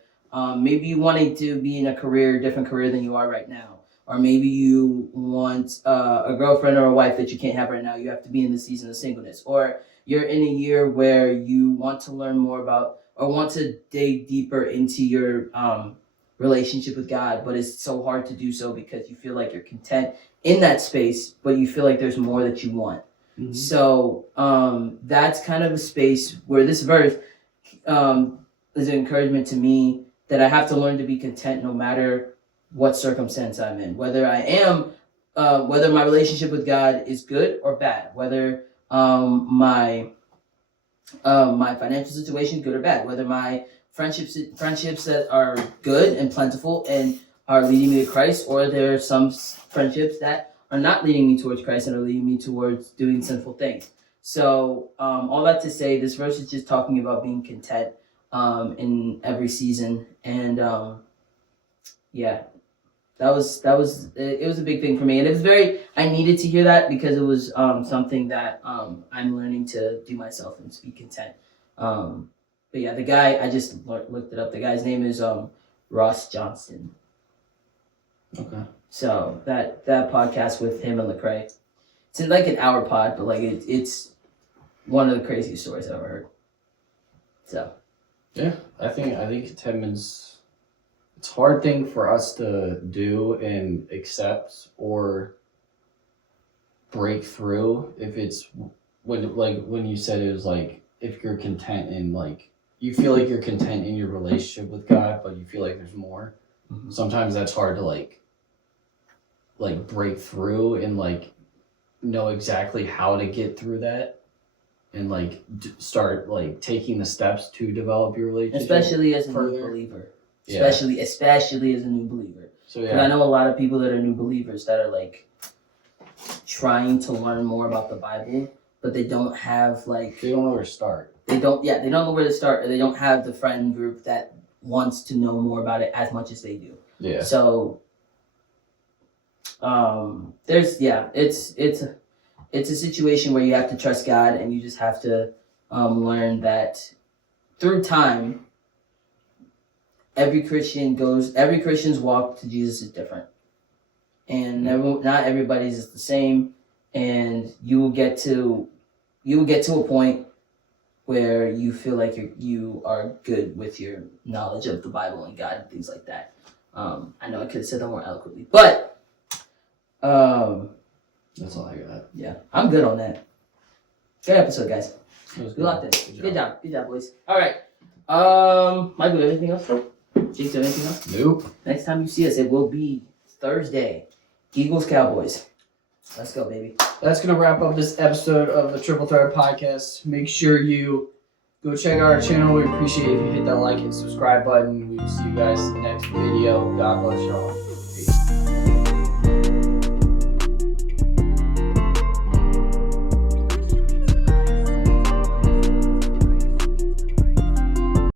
maybe you wanted to be in a different career than you are right now. Or maybe you want a girlfriend or a wife that you can't have right now. You have to be in the season of singleness. Or you're in a year where you want to learn more about, or want to dig deeper into your relationship with God, but it's so hard to do so because you feel like you're content in that space, but you feel like there's more that you want. Mm-hmm. So that's kind of a space where this verse is an encouragement to me that I have to learn to be content no matter what circumstance I'm in, whether my relationship with God is good or bad, whether my financial situation is good or bad, whether my friendships that are good and plentiful and are leading me to Christ, or there are some friendships that are not leading me towards Christ and are leading me towards doing sinful things. So all that to say, this verse is just talking about being content in every season, and it was a big thing for me, and it was I needed to hear that, because it was something that I'm learning to do myself and to be content. But yeah, the guy, I just looked it up. The guy's name is Ross Johnston. Okay. So that podcast with him and Lecrae, it's in like an hour pod, but like it's one of the craziest stories I've ever heard. So. Yeah, I think contentment's, it's a hard thing for us to do and accept or break through. If it's when you said it was like, if you're content in, like, you feel like you're content in your relationship with God, but you feel like there's more. Mm-hmm. Sometimes that's hard to like break through and like know exactly how to get through that. And like start like taking the steps to develop your relationship, especially as a new believer. Yeah. Especially as a new believer. So yeah, I know a lot of people that are new believers that are like trying to learn more about the Bible, but they don't have they don't know where to start. They don't know where to start, or they don't have the friend group that wants to know more about it as much as they do. Yeah. So it's a situation where you have to trust God, and you just have to learn that through time, every Christian's walk to Jesus is different. And not everybody's is the same, and you will get to a point where you feel like you are good with your knowledge of the Bible and God and things like that. I know I could have said that more eloquently, but that's all I got. Yeah, I'm good on that. Good episode, guys. We locked in. Good job, boys. All right. Michael, do you have anything else? Jake, do you have anything else? Nope. Next time you see us, it will be Thursday. Eagles, Cowboys. Let's go, baby. That's going to wrap up this episode of the Triple Threat Podcast. Make sure you go check out our channel. We appreciate if you hit that like and subscribe button. We will see you guys next video. God bless y'all.